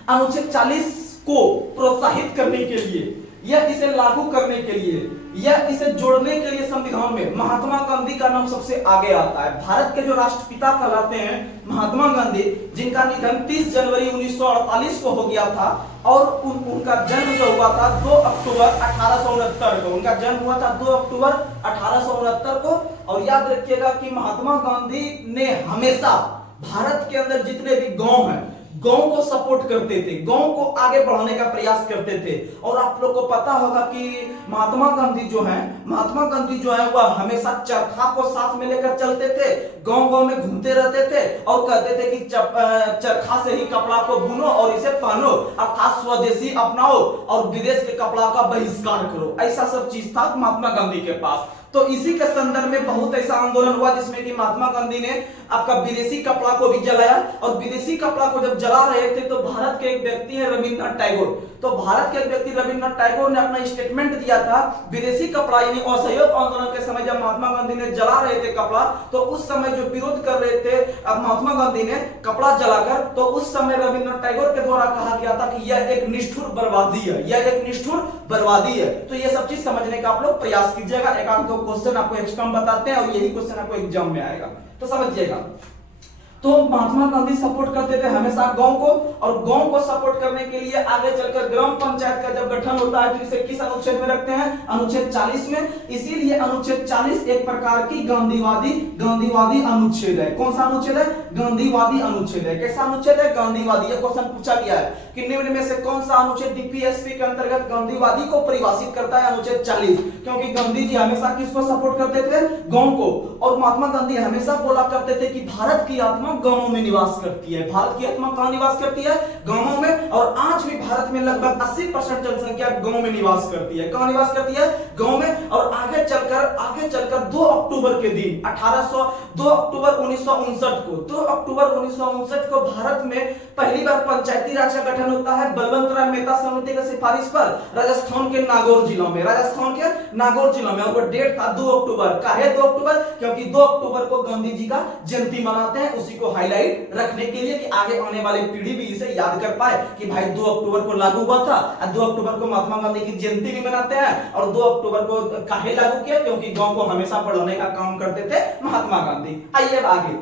अनुच्छेद 40 को प्रोत्साहित करने के लिए या इसे लागू करने के लिए या इसे जोड़ने के लिए संविधान में महात्मा गांधी का नाम सबसे आगे आता है। भारत के जो राष्ट्रपिता कहलाते हैं महात्मा गांधी, जिनका निधन 30 जनवरी 1948 को हो गया था, और उनका जन्म जो हुआ था 2 अक्टूबर 1869 को। उनका जन्म हुआ था 2 अक्टूबर 1869 को। और याद रखिएगा कि महात्मा गांधी ने हमेशा भारत के अंदर जितने भी गांव हैं, गांव को सपोर्ट करते थे, गांव को आगे बढ़ाने का प्रयास करते थे। और आप लोग को पता होगा कि महात्मा गांधी जो है वह हमेशा चरखा को साथ में लेकर चलते थे, गांव-गांव में घूमते रहते थे और कहते थे कि चरखा से ही कपड़ा को बुनो और इसे पहनो, अर्थात स्वदेशी अपनाओ और विदेश के कपड़ा का बहिष्कार करो। ऐसा सब चीज था महात्मा गांधी के पास। तो इसी के संदर्भ में बहुत ऐसा आंदोलन हुआ जिसमें कि महात्मा गांधी ने आपका विदेशी कपड़ा को भी जलाया। और विदेशी कपड़ा को जब जला रहे थे तो भारत के एक व्यक्ति है रविन्द्रनाथ टैगोर, तो भारत के एक व्यक्ति रविन्द्रनाथ टैगोर ने अपना स्टेटमेंट दिया था विदेशी कपड़ा यानी असहयोग आंदोलन के समय जब महात्मा गांधी ने जला रहे थे कपड़ा, तो उस समय जो विरोध कर रहे थे अब महात्मा गांधी ने कपड़ा जलाकर, तो उस समय रविन्द्रनाथ टैगोर के द्वारा कहा गया था कि यह एक निष्ठुर बर्बादी है, यह एक निष्ठुर बर्बादी है। तो ये सब चीज समझने का आप लोग प्रयास कीजिएगा। एक आध दो क्वेश्चन आपको एक्स्ट्रा बताते हैं और यही क्वेश्चन आपको एग्जाम में आएगा, तो समझिएगा। तो महात्मा गांधी सपोर्ट करते थे हमेशा गांव को, और गांव को सपोर्ट करने के लिए आगे चलकर ग्राम पंचायत का जब गठन होता है तो इसे किस अनुच्छेद में रखते हैं, अनुच्छेद 40 में। इसीलिए अनुच्छेद 40 एक प्रकार की गांधीवादी अनुच्छेद है। कौन सा अनुच्छेद है, गांधीवादी अनुच्छेद है। कैसा अनुच्छेद है, गांधीवादी। ये क्वेश्चन पूछा गया है कि निम्न में से कौन सा अनुच्छेद डीपीएसपी के अंतर्गत गांधीवादी को परिभाषित करता है, अनुच्छेद 40। क्योंकि गांधी जी हमेशा किसको सपोर्ट करते थे, गांव को, और महात्मा गांधी हमेशा बोला करते थे कि भारत की आत्मा गांवों में निवास करती है। भारत की आत्मा कहां निवास करती है, गांवों में। और आज भी भारत में लगभग 80% जनसंख्या गांव में निवास करती है। कहां निवास करती है, गांव में। और आगे चलकर 2 अक्टूबर के दिन 2 अक्टूबर 1959 को भारत में पहली बार पंचायती राज का गठन होता है बलवंत राय मेहता समिति की सिफारिश पर राजस्थान के नागौर जिला में। और वो डेट था 2 अक्टूबर। काहे 2 अक्टूबर, क्योंकि 2 अक्टूबर को गांधी जी का जयंती मनाते हैं, उसी को हाईलाइट रखने के लिए कि आगे आने वाली पीढ़ी भी इसे याद कर पाए कि भाई 2 अक्टूबर को लागू हुआ था, और 2 अक्टूबर को महात्मा गांधी की जयंती भी मनाते हैं। और 2 अक्टूबर को काहे लागू किया, क्योंकि गांव को हमेशा बढ़ाने का काम करते थे महात्मा गांधी। आइए आगे,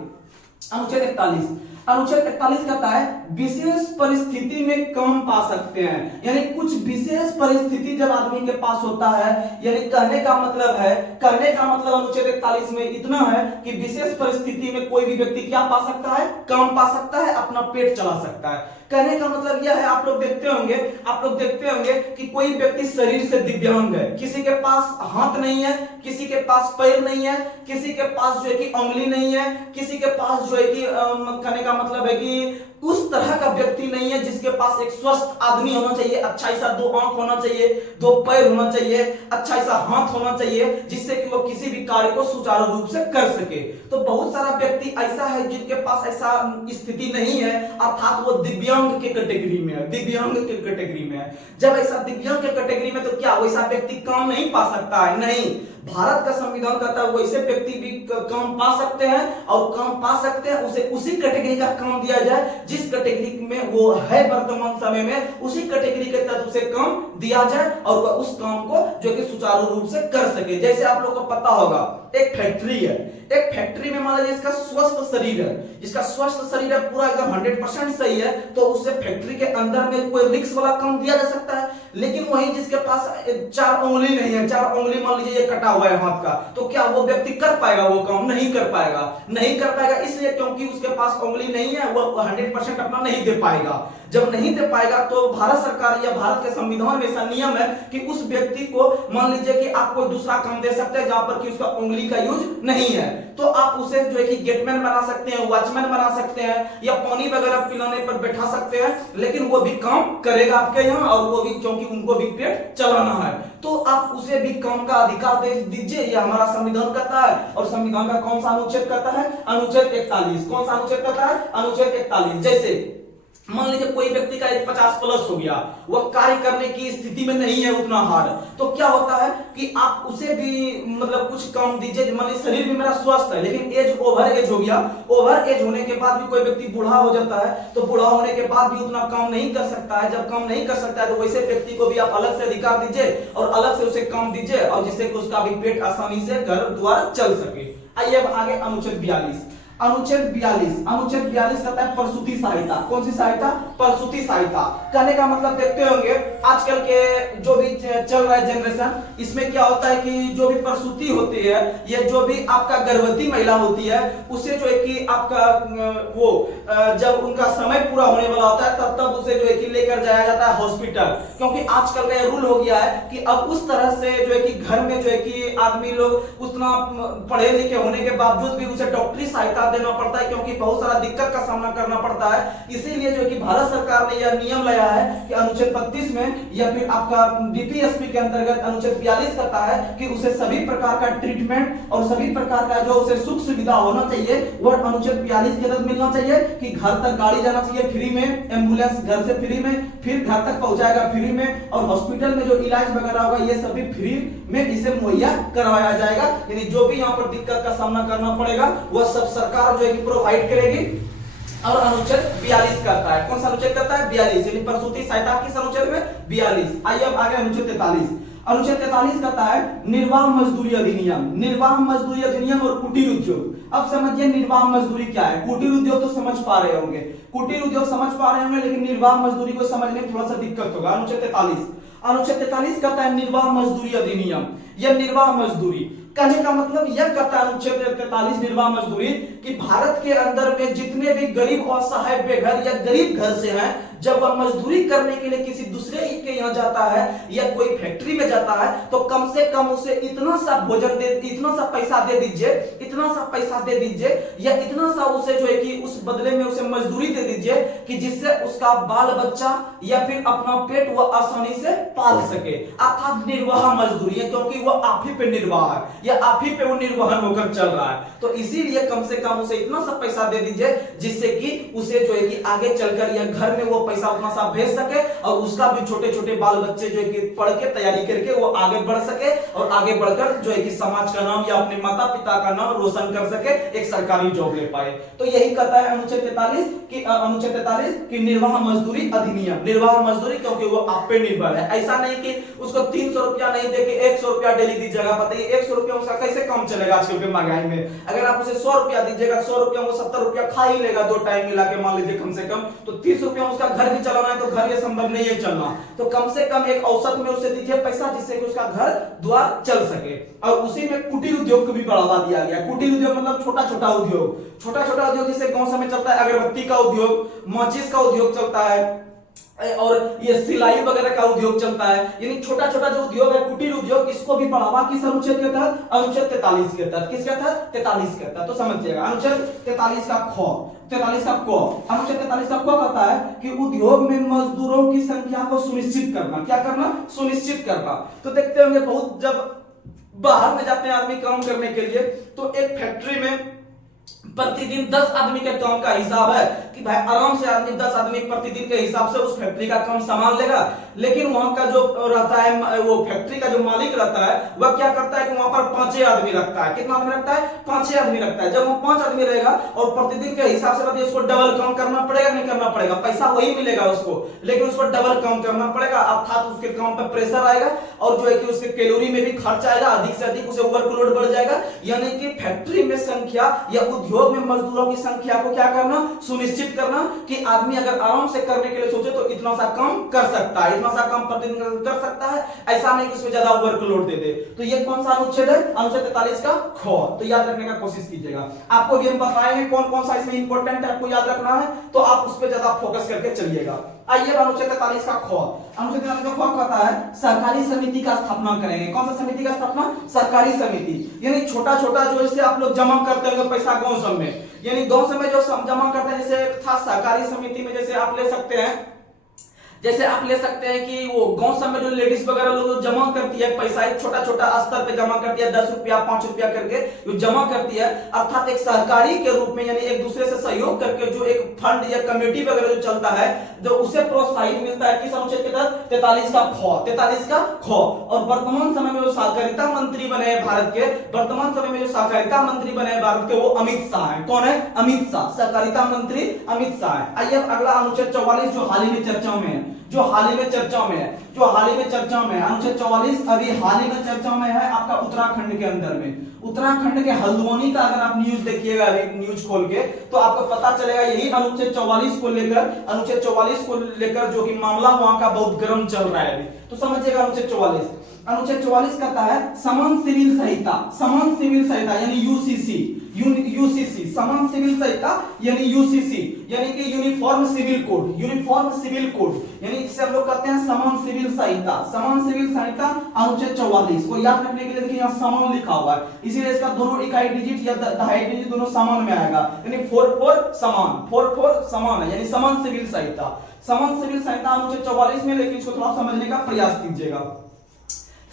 अनुच्छेद 41 कहता है विशेष परिस्थिति में काम पा सकते हैं। यानी कुछ विशेष परिस्थिति जब आदमी के पास होता है, यानी कहने का मतलब अनुच्छेद 41 में इतना है कि विशेष परिस्थिति में कोई भी व्यक्ति क्या पा सकता है, काम पा सकता है, अपना पेट चला सकता है। कहने का मतलब यह है, आप लोग देखते होंगे कि कोई व्यक्ति शरीर से दिव्यांग है, किसी के पास हाथ नहीं है, किसी के पास पैर नहीं है, किसी के पास जो है कि उंगली नहीं है, किसी के पास जो है कि कहने का मतलब है कि उस तरह का व्यक्ति नहीं है जिसके पास एक स्वस्थ आदमी होना चाहिए, अच्छा ऐसा 2 आंख होना चाहिए, 2 पैर होना चाहिए, अच्छा ऐसा हाथ होना चाहिए, जिससे कि वो किसी भी कार्य को सुचारू रूप से कर सके। तो बहुत सारा व्यक्ति ऐसा है जिनके पास ऐसा स्थिति नहीं है, अर्थात वो दिव्यांग के कैटेगरी में है। जब ऐसा दिव्यांग के कैटेगरी में, तो क्या वैसा व्यक्ति काम नहीं पा सकता है? नहीं। भारत का संविधान कहता है वैसे व्यक्ति भी काम पा सकते हैं, और काम पा सकते हैं उसे उसी कैटेगरी का काम दिया जाए जिस कैटेगरी में वो है वर्तमान समय में, उसी कैटेगरी के तहत उसे काम दिया जाए और वह उस काम को जो कि सुचारू रूप से कर सके। जैसे आप लोग को पता होगा एक फैक्ट्री है, एक फैक्ट्री में मान लीजिए इसका स्वस्थ शरीर है, जिसका स्वस्थ शरीर है पूरा एकदम 100% सही है, तो उससे फैक्ट्री के अंदर में कोई रिस्क वाला काम दिया जा सकता है। लेकिन वही जिसके पास 4 उंगली नहीं है, 4 उंगली मान लीजिए ये कटा हुआ है हाथ का, तो क्या वो व्यक्ति कर पाएगा वो काम? नहीं कर पाएगा, नहीं कर पाएगा इसलिए क्योंकि उसके पास उंगली नहीं है, वो 100% अपना नहीं दे पाएगा। जब नहीं दे पाएगा तो भारत सरकार या भारत के संविधान में ऐसा नियम है कि उस व्यक्ति को मान लीजिए कि आप कोई दूसरा काम दे सकते हैं जहां पर कि उसका उंगली का यूज नहीं है, तो आप उसे जो है कि गेटमैन बना सकते हैं, वॉचमैन बना सकते हैं, या पानी वगैरह पिलाने पर बैठा सकते हैं, लेकिन वो भी काम करेगा आपके यहाँ, और वो भी क्योंकि उनको भी पेट चलाना है, तो आप उसे भी काम का अधिकार दे दीजिए। ये हमारा संविधान कहता है। और संविधान का कौन सा अनुच्छेद कहता है? अनुच्छेद 41। कौन सा अनुच्छेद कहता है? अनुच्छेद 41। जैसे मान लीजिए कोई व्यक्ति का एज 50+ हो गया, वह कार्य करने की स्थिति में नहीं है उतना हार्ड, तो क्या होता है कि आप उसे भी मतलब कुछ काम दीजिए। मान लीजिए शरीर भी मेरा स्वस्थ है लेकिन एज ओवर एज हो गया, ओवर एज होने के बाद भी कोई व्यक्ति बूढ़ा हो जाता है, तो बूढ़ा होने के बाद भी उतना काम नहीं कर सकता है। जब काम नहीं कर सकता है तो वैसे व्यक्ति को भी आप अलग से अधिकार दीजिए और अलग से उसे काम दीजिए, और जिससे कि उसका भी पेट आसानी से घर द्वार चल सके। आइए अब आगे अनुच्छेद 42। अनुच्छेद 42 कहता है प्रसूति सहायता। कौन सी सहायता? प्रसूति सहायता। कहने का मतलब देखते होंगे आजकल के जो भी चल रहा है जनरेशन, इसमें क्या होता है कि जो भी प्रसूति होती है, ये जो भी आपका गर्भवती महिला होती है, उसे जो है कि आपका वो जब उनका समय पूरा होने वाला होता है तब उसे जो है कि लेकर जाया जाता है हॉस्पिटल, क्योंकि आजकल का रूल हो गया है कि अब उस तरह से जो है कि घर में जो है कि आदमी लोग उतना पढ़े लिखे होने के बावजूद भी उसे डॉक्टरी सहायता देना पड़ता है, क्योंकि बहुत सारा दिक्कत का सामना करना पड़ता है। इसीलिए जो कि भारत सरकार ने यह नियम लाया है कि अनुच्छेद 32 में या फिर आपका बीपीएसपी के अंतर्गत अनुच्छेद 42 कहता है कि उसे सभी प्रकार का ट्रीटमेंट और सभी प्रकार का जो उसे सुख सुविधा होना चाहिए वह अनुच्छेद 42 के तहत मिलना चाहिए, कि घर तक गाड़ी जाना चाहिए फ्री में, एम्बुलेंस घर से फ्री में, फिर घर तक पहुंचाएगा फ्री में, और हॉस्पिटल में जो इलाज वगैरह होगा ये सभी फ्री में इसे मुहैया करवाया जाएगा। यानी जो भी यहाँ पर दिक्कत का सामना करना पड़ेगा वह सब सरकार जो है कि प्रोवाइड करेगी। और अनुच्छेद 42 करता है, कौन सा अनुच्छेद करता है? 42, यानी प्रसूति सहायता किस अनुच्छेद में? 42। आइए अब आगे अनुच्छेद 43। अनुच्छेद 43 कहता है निर्वाह मजदूरी अधिनियम। निर्वाह मजदूरी अधिनियम और कुटीर उद्योग। अब समझिए निर्वाह मजदूरी क्या है। कुटीर उद्योग तो समझ पा रहे होंगे, कुटीर उद्योग समझ पा रहे होंगे, लेकिन निर्वाह मजदूरी को समझने में थोड़ा सा दिक्कत होगा। अनुच्छेद 43 कहता है निर्वाह मजदूरी अधिनियम। यह निर्वाह मजदूरी कहने का मतलब यह कहता है अनुच्छेद 43 निर्वाह मजदूरी कि भारत के अंदर में जितने भी गरीब असहाय बेघर या गरीब घर से हैं, जब वह मजदूरी करने के लिए किसी दूसरे के यहाँ जाता है या कोई फैक्ट्री में जाता है, तो कम से कम उसे इतना सा भोजन दे, इतना सा पैसा दे दीजिए, इतना सा पैसा दे दीजिए, या इतना सा उसे जो है कि उस बदले में उसे मजदूरी दे दीजिए कि जिससे उसका बाल बच्चा या फिर अपना पेट वह आसानी से पाल सके। अर्थात निर्वाह मजदूरी है, क्योंकि वह आप ही पे निर्वाह है या आप ही पे वो निर्वहन होकर चल रहा है, तो इसीलिए कम से कम उसे इतना सा पैसा दे दीजिए जिससे कि उसे जो है कि आगे चलकर या घर में वो पैसा उतना सा भेज सके, और उसका भी छोटे छोटे बाल बच्चे जो है कि पढ़ के तैयारी करके वो आगे बढ़ सके, और आगे बढ़कर जो है कि समाज का नाम या अपने माता पिता का नाम रोशन कर सके, एक सरकारी जॉब ले पाए। तो यही कहता है अनुच्छेद 43 कि निर्वाह मजदूरी अधिनियम। निर्वाह मजदूरी क्योंकि वो आप पे निर्भर है। ऐसा नहीं कि उसको 300 रुपया नहीं देके 100 रुपया डेली दीजिएगा। बताइए 100 रुपया उसका कैसे काम चलेगा आजकल के महंगाई में। अगर आप उसे 100 रुपया दीजिएगा, 100 रुपया वो 70 रुपया खा ही लेगा 2 टाइम मिला के, मान लीजिए कम से कम, तो 30 रुपया उसका घर भी चलाना है, तो घर ये संभव नहीं है चलना, तो कम से कम एक औसत में उसे दीजिए पैसा जिससे कि उसका घर द्वार चल सके। और उसी में कुटीर उद्योग को भी बढ़ावा दिया गया। कुटीर उद्योग मतलब छोटा छोटा उद्योग, छोटा छोटा उद्योग जिससे गांव में चलता है, अगरबत्ती का उद्योग, माचिस का उद्योग चलता है, और ये सिलाई वगैरह का उद्योग चलता है। यानी छोटा छोटा जो उद्योग है कुटीर उद्योग, इसको भी बढ़ावा किस अनुच्छेद के तहत? अनुच्छेद 43 के तहत। किसके तहत? 43 के तहत। तो समझिएगा अनुच्छेद 43 का ख, 43 का क, अनुच्छेद 43 का क कहता है कि उद्योग में मजदूरों की संख्या को सुनिश्चित करना। क्या करना? सुनिश्चित करना। तो देखते होंगे बहुत जब बाहर में जाते हैं आदमी काम करने के लिए, तो एक फैक्ट्री में प्रतिदिन 10 आदमी के काम का हिसाब है कि भाई आराम से आदमी 10 आदमी प्रतिदिन के हिसाब से उस फैक्ट्री का काम सामान लेगा। लेकिन वहां का जो रहता है वो फैक्ट्री का जो मालिक रहता है वह क्या करता है कि वहां पर 5 आदमी रखता है। कितना आदमी रखता है? 5 आदमी रखता है। जब वो 5 आदमी रहेगा और प्रतिदिन के हिसाब से बताइए उसको डबल काम करना पड़ेगा नहीं करना पड़ेगा? पैसा वही मिलेगा उसको, लेकिन उसको डबल काम करना पड़ेगा, अर्थात उसके काम पर प्रेशर आएगा और जो है कि उसके कैलोरी में भी खर्च आएगा, अधिक से अधिक उसे वर्कलोड बढ़ जाएगा। यानी कि फैक्ट्री में संख्या या उद्योग में मजदूरों की संख्या को क्या करना? सुनिश्चित करना कि आदमी अगर आराम से करने के लिए सोचे तो इतना सा काम कर सकता है, इतना सा काम प्रतिदिन कर सकता है, ऐसा नहीं कि उसमें ज्यादा वर्कलोड दे दे। तो ये कौन सा अनुच्छेद है? अनुच्छेद 43 का ख। तो याद रखने का कोशिश कीजिएगा। आपको भी हम बताएंगे कौन कौन सा इसमें इंपॉर्टेंट है, आपको याद रखना है, तो आप उस पर ज्यादा फोकस करके चलिएगा। आइए अनुच्छेद 43 का ख। अनुच्छेद 43 का ख कहता है सहकारी समिति का स्थापना करेंगे। कौन सा समिति का स्थापना? सहकारी समिति। यानी छोटा छोटा जो जैसे आप लोग जमा करते होंगे पैसा गांव सब में, यानी गांव सब में जो जमा करते हैं, जैसे था सहकारी समिति में जैसे आप ले सकते हैं, जैसे आप ले सकते हैं कि वो गांव सब में जो लेडीज वगैरह लोग जमा करती है पैसा, एक छोटा छोटा स्तर पे जमा करती है, 10 रुपया 5 रुपया करके जो जमा करती है, अर्थात एक सहकारी के रूप में, यानी एक दूसरे से सहयोग करके जो एक फंड या कमेटी वगैरह जो चलता है, जो उसे प्रोत्साहित मिलता है किस अनुच्छेद के तहत? 43 का ख। 43 का ख। और वर्तमान समय में जो सहकारिता मंत्री बने हैं भारत के, वर्तमान समय में जो सहकारिता मंत्री बने हैं भारत के, वो अमित शाह है। कौन है? अमित शाह, सहकारिता मंत्री अमित शाह है। आइए अगला अनुच्छेद 44 जो हाल ही में चर्चाओं में है, जो हाल ही में चर्चाओं में है, जो हाल ही में चर्चाओं में है, अनुच्छेद 44 अभी हाल ही में चर्चाओं में है आपका उत्तराखंड के अंदर में। उत्तराखंड के हल्द्वानी का अगर आप न्यूज देखिएगा अभी न्यूज खोल के, तो आपको पता चलेगा यही अनुच्छेद 44 को लेकर, अनुच्छेद 44 को लेकर जो कि मामला वहां का बहुत गर्म चल रहा है अभी। तो समझिएगा अनुच्छेद 44। अनुच्छेद 44 कहता है समान सिविल संहिता, समान सिविल संहिता यानी यूसीसी, यूसीसी, समान सिविल संहिता यानी यूसीसी, यानी कि uniform civil code, uniform civil code, यानी इसे हम लोग कहते हैं समान सिविल संहिता। समान सिविल संहिता अनुच्छेद 44 को याद रखने के लिए देखिए यहाँ समान लिखा हुआ है, इसीलिए इसका दोनों इकाई डिजिट या दहाई डिजिट दोनों समान में आएगा, यानी 4 समान, 4 समान है, यानी समान सिविल संहिता। समान सिविल संहिता अनुच्छेद 44 में, लेकिन इसको थोड़ा समझने का प्रयास कीजिएगा।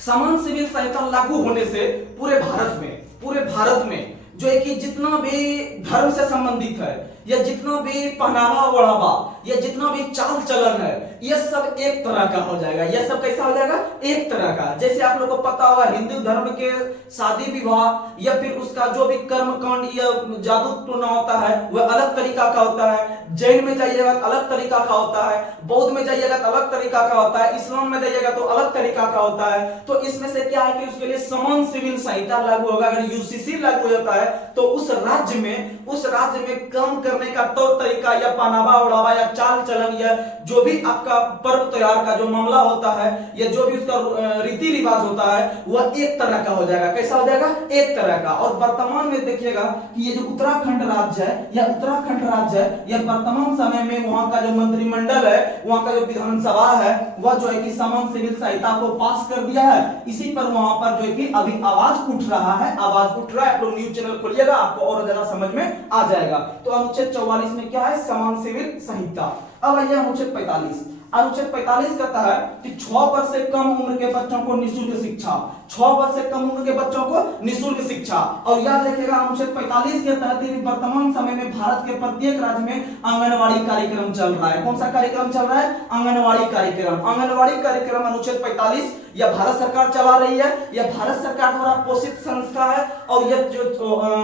समान सिविल संहिता लागू होने से पूरे भारत में जो है कि जितना भी धर्म से संबंधित है, या जितना भी पहनावा ओढ़ावा, या जितना भी चाल चलन है, ये सब एक तरह का हो जाएगा। ये सब कैसा हो जाएगा? एक तरह का। जैसे आप लोगों को पता होगा हिंदू धर्म के शादी विवाह या फिर उसका जो भी कर्म कांड या जादू टोना होता है वह अलग तरीका का होता है, जैन में जाइएगा तो अलग तरीका का होता है, बौद्ध में जाइएगा तो अलग तरीका का होता है, इस्लाम में जाइएगा तो अलग तरीका का होता है। तो इसमें से क्या है कि उसके लिए समान सिविल संहिता लागू होगा। अगर यूसीसी लागू होता है तो उस राज्य में काम करने का तौर तरीका या पहनावा ओढ़ावा या चाल चलन या जो भी आपका पर्व त्योहार का जो मामला होता है या जो भी उसका रीति रिवाज होता है वह एक तरह का हो जाएगा। कैसा हो जाएगा? एक तरह का। और वर्तमान में देखिएगा कि ये जो उत्तराखंड राज्य है या वर्तमान समय में वहां का जो मंत्रिमंडल है, वहां का जो विधानसभा है, वह जो है कि समान सिविल संहिता को पास कर दिया है। इसी पर वहां पर जो है कि अभी आवाज उठ रहा है। आप लोग न्यूज चैनल खोलिएगा, आपको और ज्यादा समझ में आ जाएगा। तो अनुच्छेद 44 में क्या है? समान सिविल संहिता। अब आइए अनुच्छेद 45। अनुच्छेद 45 कहता है कि 6 वर्ष से कम उम्र के बच्चों को निःशुल्क शिक्षा, 6 वर्ष से कम उम्र के बच्चों को निःशुल्क शिक्षा। और याद रखिएगा अनुच्छेद 45 के तहत वर्तमान समय में भारत के प्रत्येक राज्य में आंगनवाड़ी कार्यक्रम चल रहा है। कौन सा कार्यक्रम चल रहा है? आंगनवाड़ी कार्यक्रम। आंगनवाड़ी कार्यक्रम अनुच्छेद 45 या भारत सरकार चला रही है, या भारत सरकार द्वारा पोषित संस्था है, और यह जो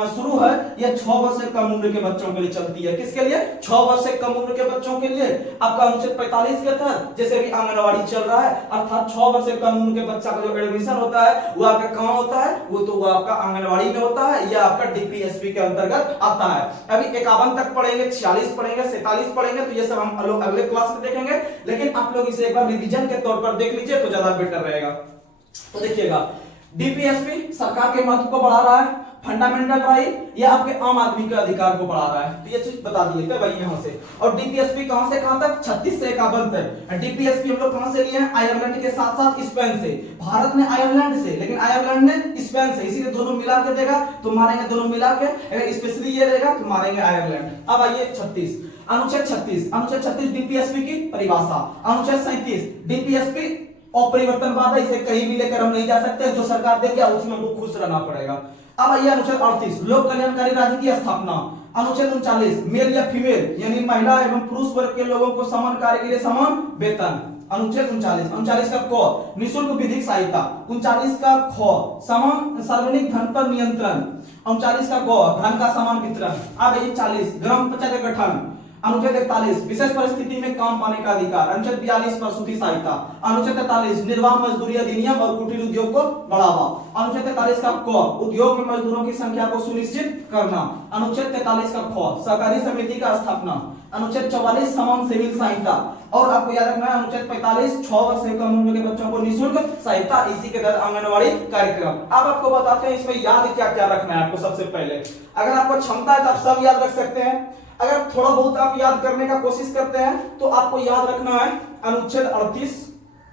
शुरू है यह 6 वर्ष से कम उम्र के बच्चों के लिए चलती है। किसके लिए? 6 वर्ष से कम उम्र के बच्चों के लिए। आपका अनुच्छेद 45 के तहत जैसे भी आंगनवाड़ी चल रहा है, अर्थात 6 वर्ष से कम उम्र के बच्चा का जो एडमिशन होता है वो आपका कहां होता है? वो आपका आंगनवाड़ी में होता है, या आपका डीपीएसपी के अंतर्गत आता है। अभी 51 तक पढ़ेंगे, 46 पढ़ेंगे, 47 पढ़ेंगे, तो ये सब हम लोग अगले क्लास में देखेंगे। लेकिन आप लोग इसे एक बार रिवीजन के तौर पर देख लीजिए तो ज्यादा बेटर रहेगा। तो देखिएगा डीपीएसपी सरकार के महत्व को बढ़ा रहा है, फंडामेंटल राइट, या आपके आम आदमी के अधिकार को बढ़ा रहा है। तो ये चीज बता दिए भाई यहाँ से। और डीपीएसपी कहां से कहां तक? 36 से 51 तक। डीपीएसपी हम लोग कहां से लिए हैं? आयरलैंड के साथ साथ स्पेन से। भारत ने आयरलैंड से, लेकिन आयरलैंड ने स्पेन से, इसीलिए दोनों मिला के देगा तो मारेंगे दोनों मिला के। अगर स्पेशली ये रहेगा तो मारेंगे आयरलैंड। अब आइए 36 अनुच्छेद 36 डीपीएसपी की परिभाषा। अनुच्छेद 37 डीपीएसपी अपरिवर्तनवाद है, इसे कहीं भी लेकर हम नहीं जा सकते, जो सरकार दे गया उसमें हमको खुश रहना पड़ेगा। अब आइए अनुच्छेद 38 लोक कल्याणकारी राज्य की स्थापना। अनुच्छेद 39 मेल या फीमेल यानी महिला एवं पुरुष वर्ग के लोगों को समान कार्य के लिए समान वेतन। अनुच्छेद 39 का क निःशुल्क विधिक सहायता। 39 का ख समान सार्वजनिक धन पर नियंत्रण। 39 का ग धन का समान वितरण। अब 40 ग्राम पंचायत का गठन। अनुच्छेद 41 विशेष परिस्थिति में काम पाने का अधिकार। अनुच्छेद 42 प्रसूति सहायता। अनुच्छेद 43 निर्वाह मजदूरी अधिनियम और कुटीर उद्योग को बढ़ावा। अनुच्छेद 43 का क उद्योग में मजदूरों की संख्या को सुनिश्चित करना। अनुच्छेद 43 का ख सहकारी समिति का स्थापना। अनुच्छेद 44 समान सिविल सहायता। और आपको याद रखना है अनुच्छेद 45 6 वर्ष से कम उम्र के बच्चों को निःशुल्क सहायता, इसी के तहत आंगनवाड़ी कार्यक्रम। अब आपको बताते हैं इसमें याद क्या क्या रखना है आपको। सबसे पहले अगर आपको क्षमता है तो आप सब याद रख सकते हैं, अगर थोड़ा बहुत आप याद करने का कोशिश करते हैं तो आपको याद रखना है अनुच्छेद 38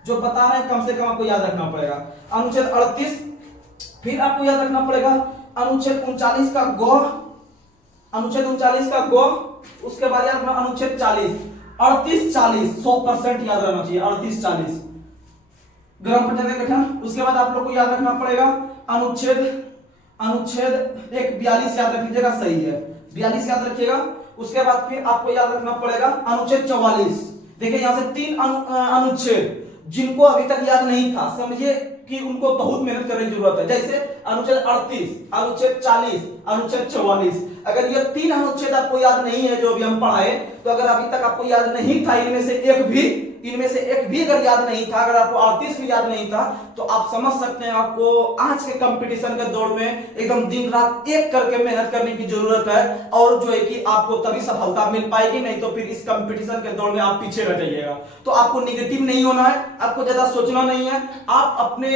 जो बता रहे हैं, कम से कम आपको याद रखना पड़ेगा अनुच्छेद 38। फिर आपको याद रखना पड़ेगा अनुच्छेद 39 का ग, अनुच्छेद 39 का ग। उसके बाद याद रखना अनुच्छेद 40 38 40 100% याद रहना चाहिए 38 40 ग्राम पंचायत का गठन। उसके बाद आप लोग को याद रखना पड़ेगा अनुच्छेद 42 याद रख लीजिएगा, सही है 42 याद रखिएगा। उसके बाद फिर आपको याद रखना पड़ेगा अनुच्छेद 44। देखिए यहां से 3 अनुच्छेद जिनको अभी तक याद नहीं था, समझिए कि उनको बहुत मेहनत करने की जरूरत है। जैसे अनुच्छेद 38, अनुच्छेद 40, अनुच्छेद 44। अगर ये 3 अनुच्छेद आपको याद नहीं है जो अभी हम पढ़ाए, तो अगर अभी तक आपको याद नहीं था इनमें से एक भी अगर याद नहीं था, अगर आपको 38 भी याद नहीं था, तो आप समझ सकते हैं आपको आज के कंपटीशन के दौर में एकदम दिन रात एक करके मेहनत करने की जरूरत है। और जो है कि आपको तभी सफलता मिल पाएगी, नहीं तो फिर इस कंपटीशन के दौर में आप पीछे रह जाइएगा। तो आपको निगेटिव नहीं होना है, आपको ज्यादा सोचना नहीं है। आप अपने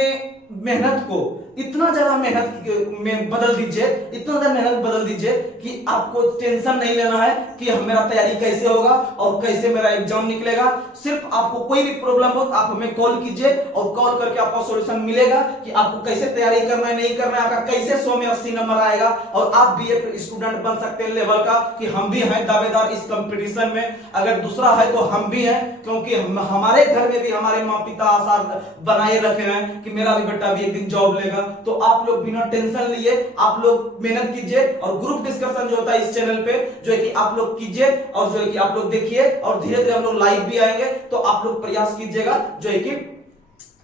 मेहनत को इतना ज्यादा मेहनत में बदल दीजिए, इतना ज्यादा मेहनत बदल दीजिए कि आपको टेंशन नहीं लेना है कि मेरा तैयारी कैसे होगा और कैसे मेरा एग्जाम निकलेगा। सिर्फ आपको कोई भी प्रॉब्लम हो आप हमें कॉल कीजिए और कॉल करके आपको सॉल्यूशन मिलेगा कि आपको कैसे तैयारी करना है, नहीं करना है, आपका कैसे 100 में 80 नंबर आएगा और आप भी एक स्टूडेंट बन सकते हैं लेवल का, कि हम भी हैं दावेदार इस कंपटीशन में। अगर दूसरा है तो हम भी हैं, क्योंकि हमारे घर में भी हमारे माँ पिता आशा बनाए रखे हैं कि मेरा भी बेटा भी एक दिन जॉब लेगा। तो आप लोग बिना टेंशन लिए आप लोग मेहनत कीजिए और ग्रुप डिस्कशन जो होता है इस चैनल पे जो है कि आप लोग कीजिए और जो है कि आप लोग देखिए, और धीरे धीरे हम लोग लाइव भी आएंगे। तो आप लोग प्रयास कीजिएगा जो है कि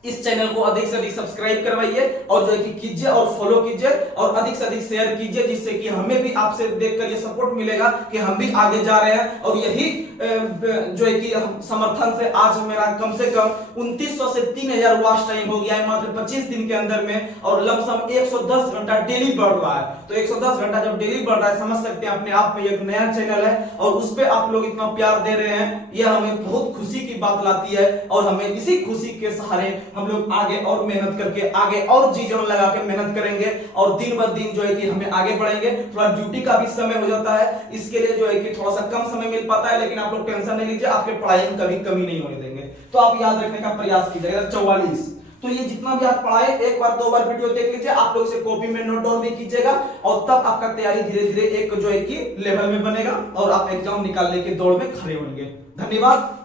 इस चैनल को अधिक से अधिक सब्सक्राइब करवाइए और जो है कि कीजिए और फॉलो कीजिए और अधिक से अधिक शेयर कीजिए, जिससे कि हमें भी आपसे देखकर ये सपोर्ट मिलेगा कि हम भी आगे जा रहे हैं। और यही जो है कि समर्थन से आज मेरा कम से कम 2900 से 3000 वॉच टाइम हो गया है मात्र 25 दिन के अंदर में, और लमसम 110 घंटा डेली बढ़ रहा है। तो 110 घंटा जब डेली बढ़ रहा है, समझ सकते हैं अपने आप में एक नया चैनल है और उस पर आप लोग इतना प्यार दे रहे हैं, यह हमें बहुत खुशी की बात लाती है। और हमें इसी खुशी के सहारे हम लोग आगे और मेहनत करके आगे और जी जान लगा के मेहनत करेंगे और दिन ब दिन जो है कि हमें आगे बढ़ेंगे। थोड़ा ड्यूटी का भी समय हो जाता है, इसके लिए जो है कि थोड़ा सा कम समय मिल पाता है, लेकिन आप लोग टेंशन नहीं लीजिए, आपके पढ़ाई में कभी कमी नहीं होने देंगे। तो आप याद रखने का प्रयास कीजिएगा। 44 तो ये जितना भी आप पढ़ाए एक बार 2 बार वीडियो देख लीजिए, आप लोग इसे कॉपी में नोट डाउन भी कीजिएगा और तब आपका तैयारी धीरे धीरे एक जो है कि लेवल में बनेगा और आप एग्जाम निकालने के दौड़ में खड़े होंगे। धन्यवाद।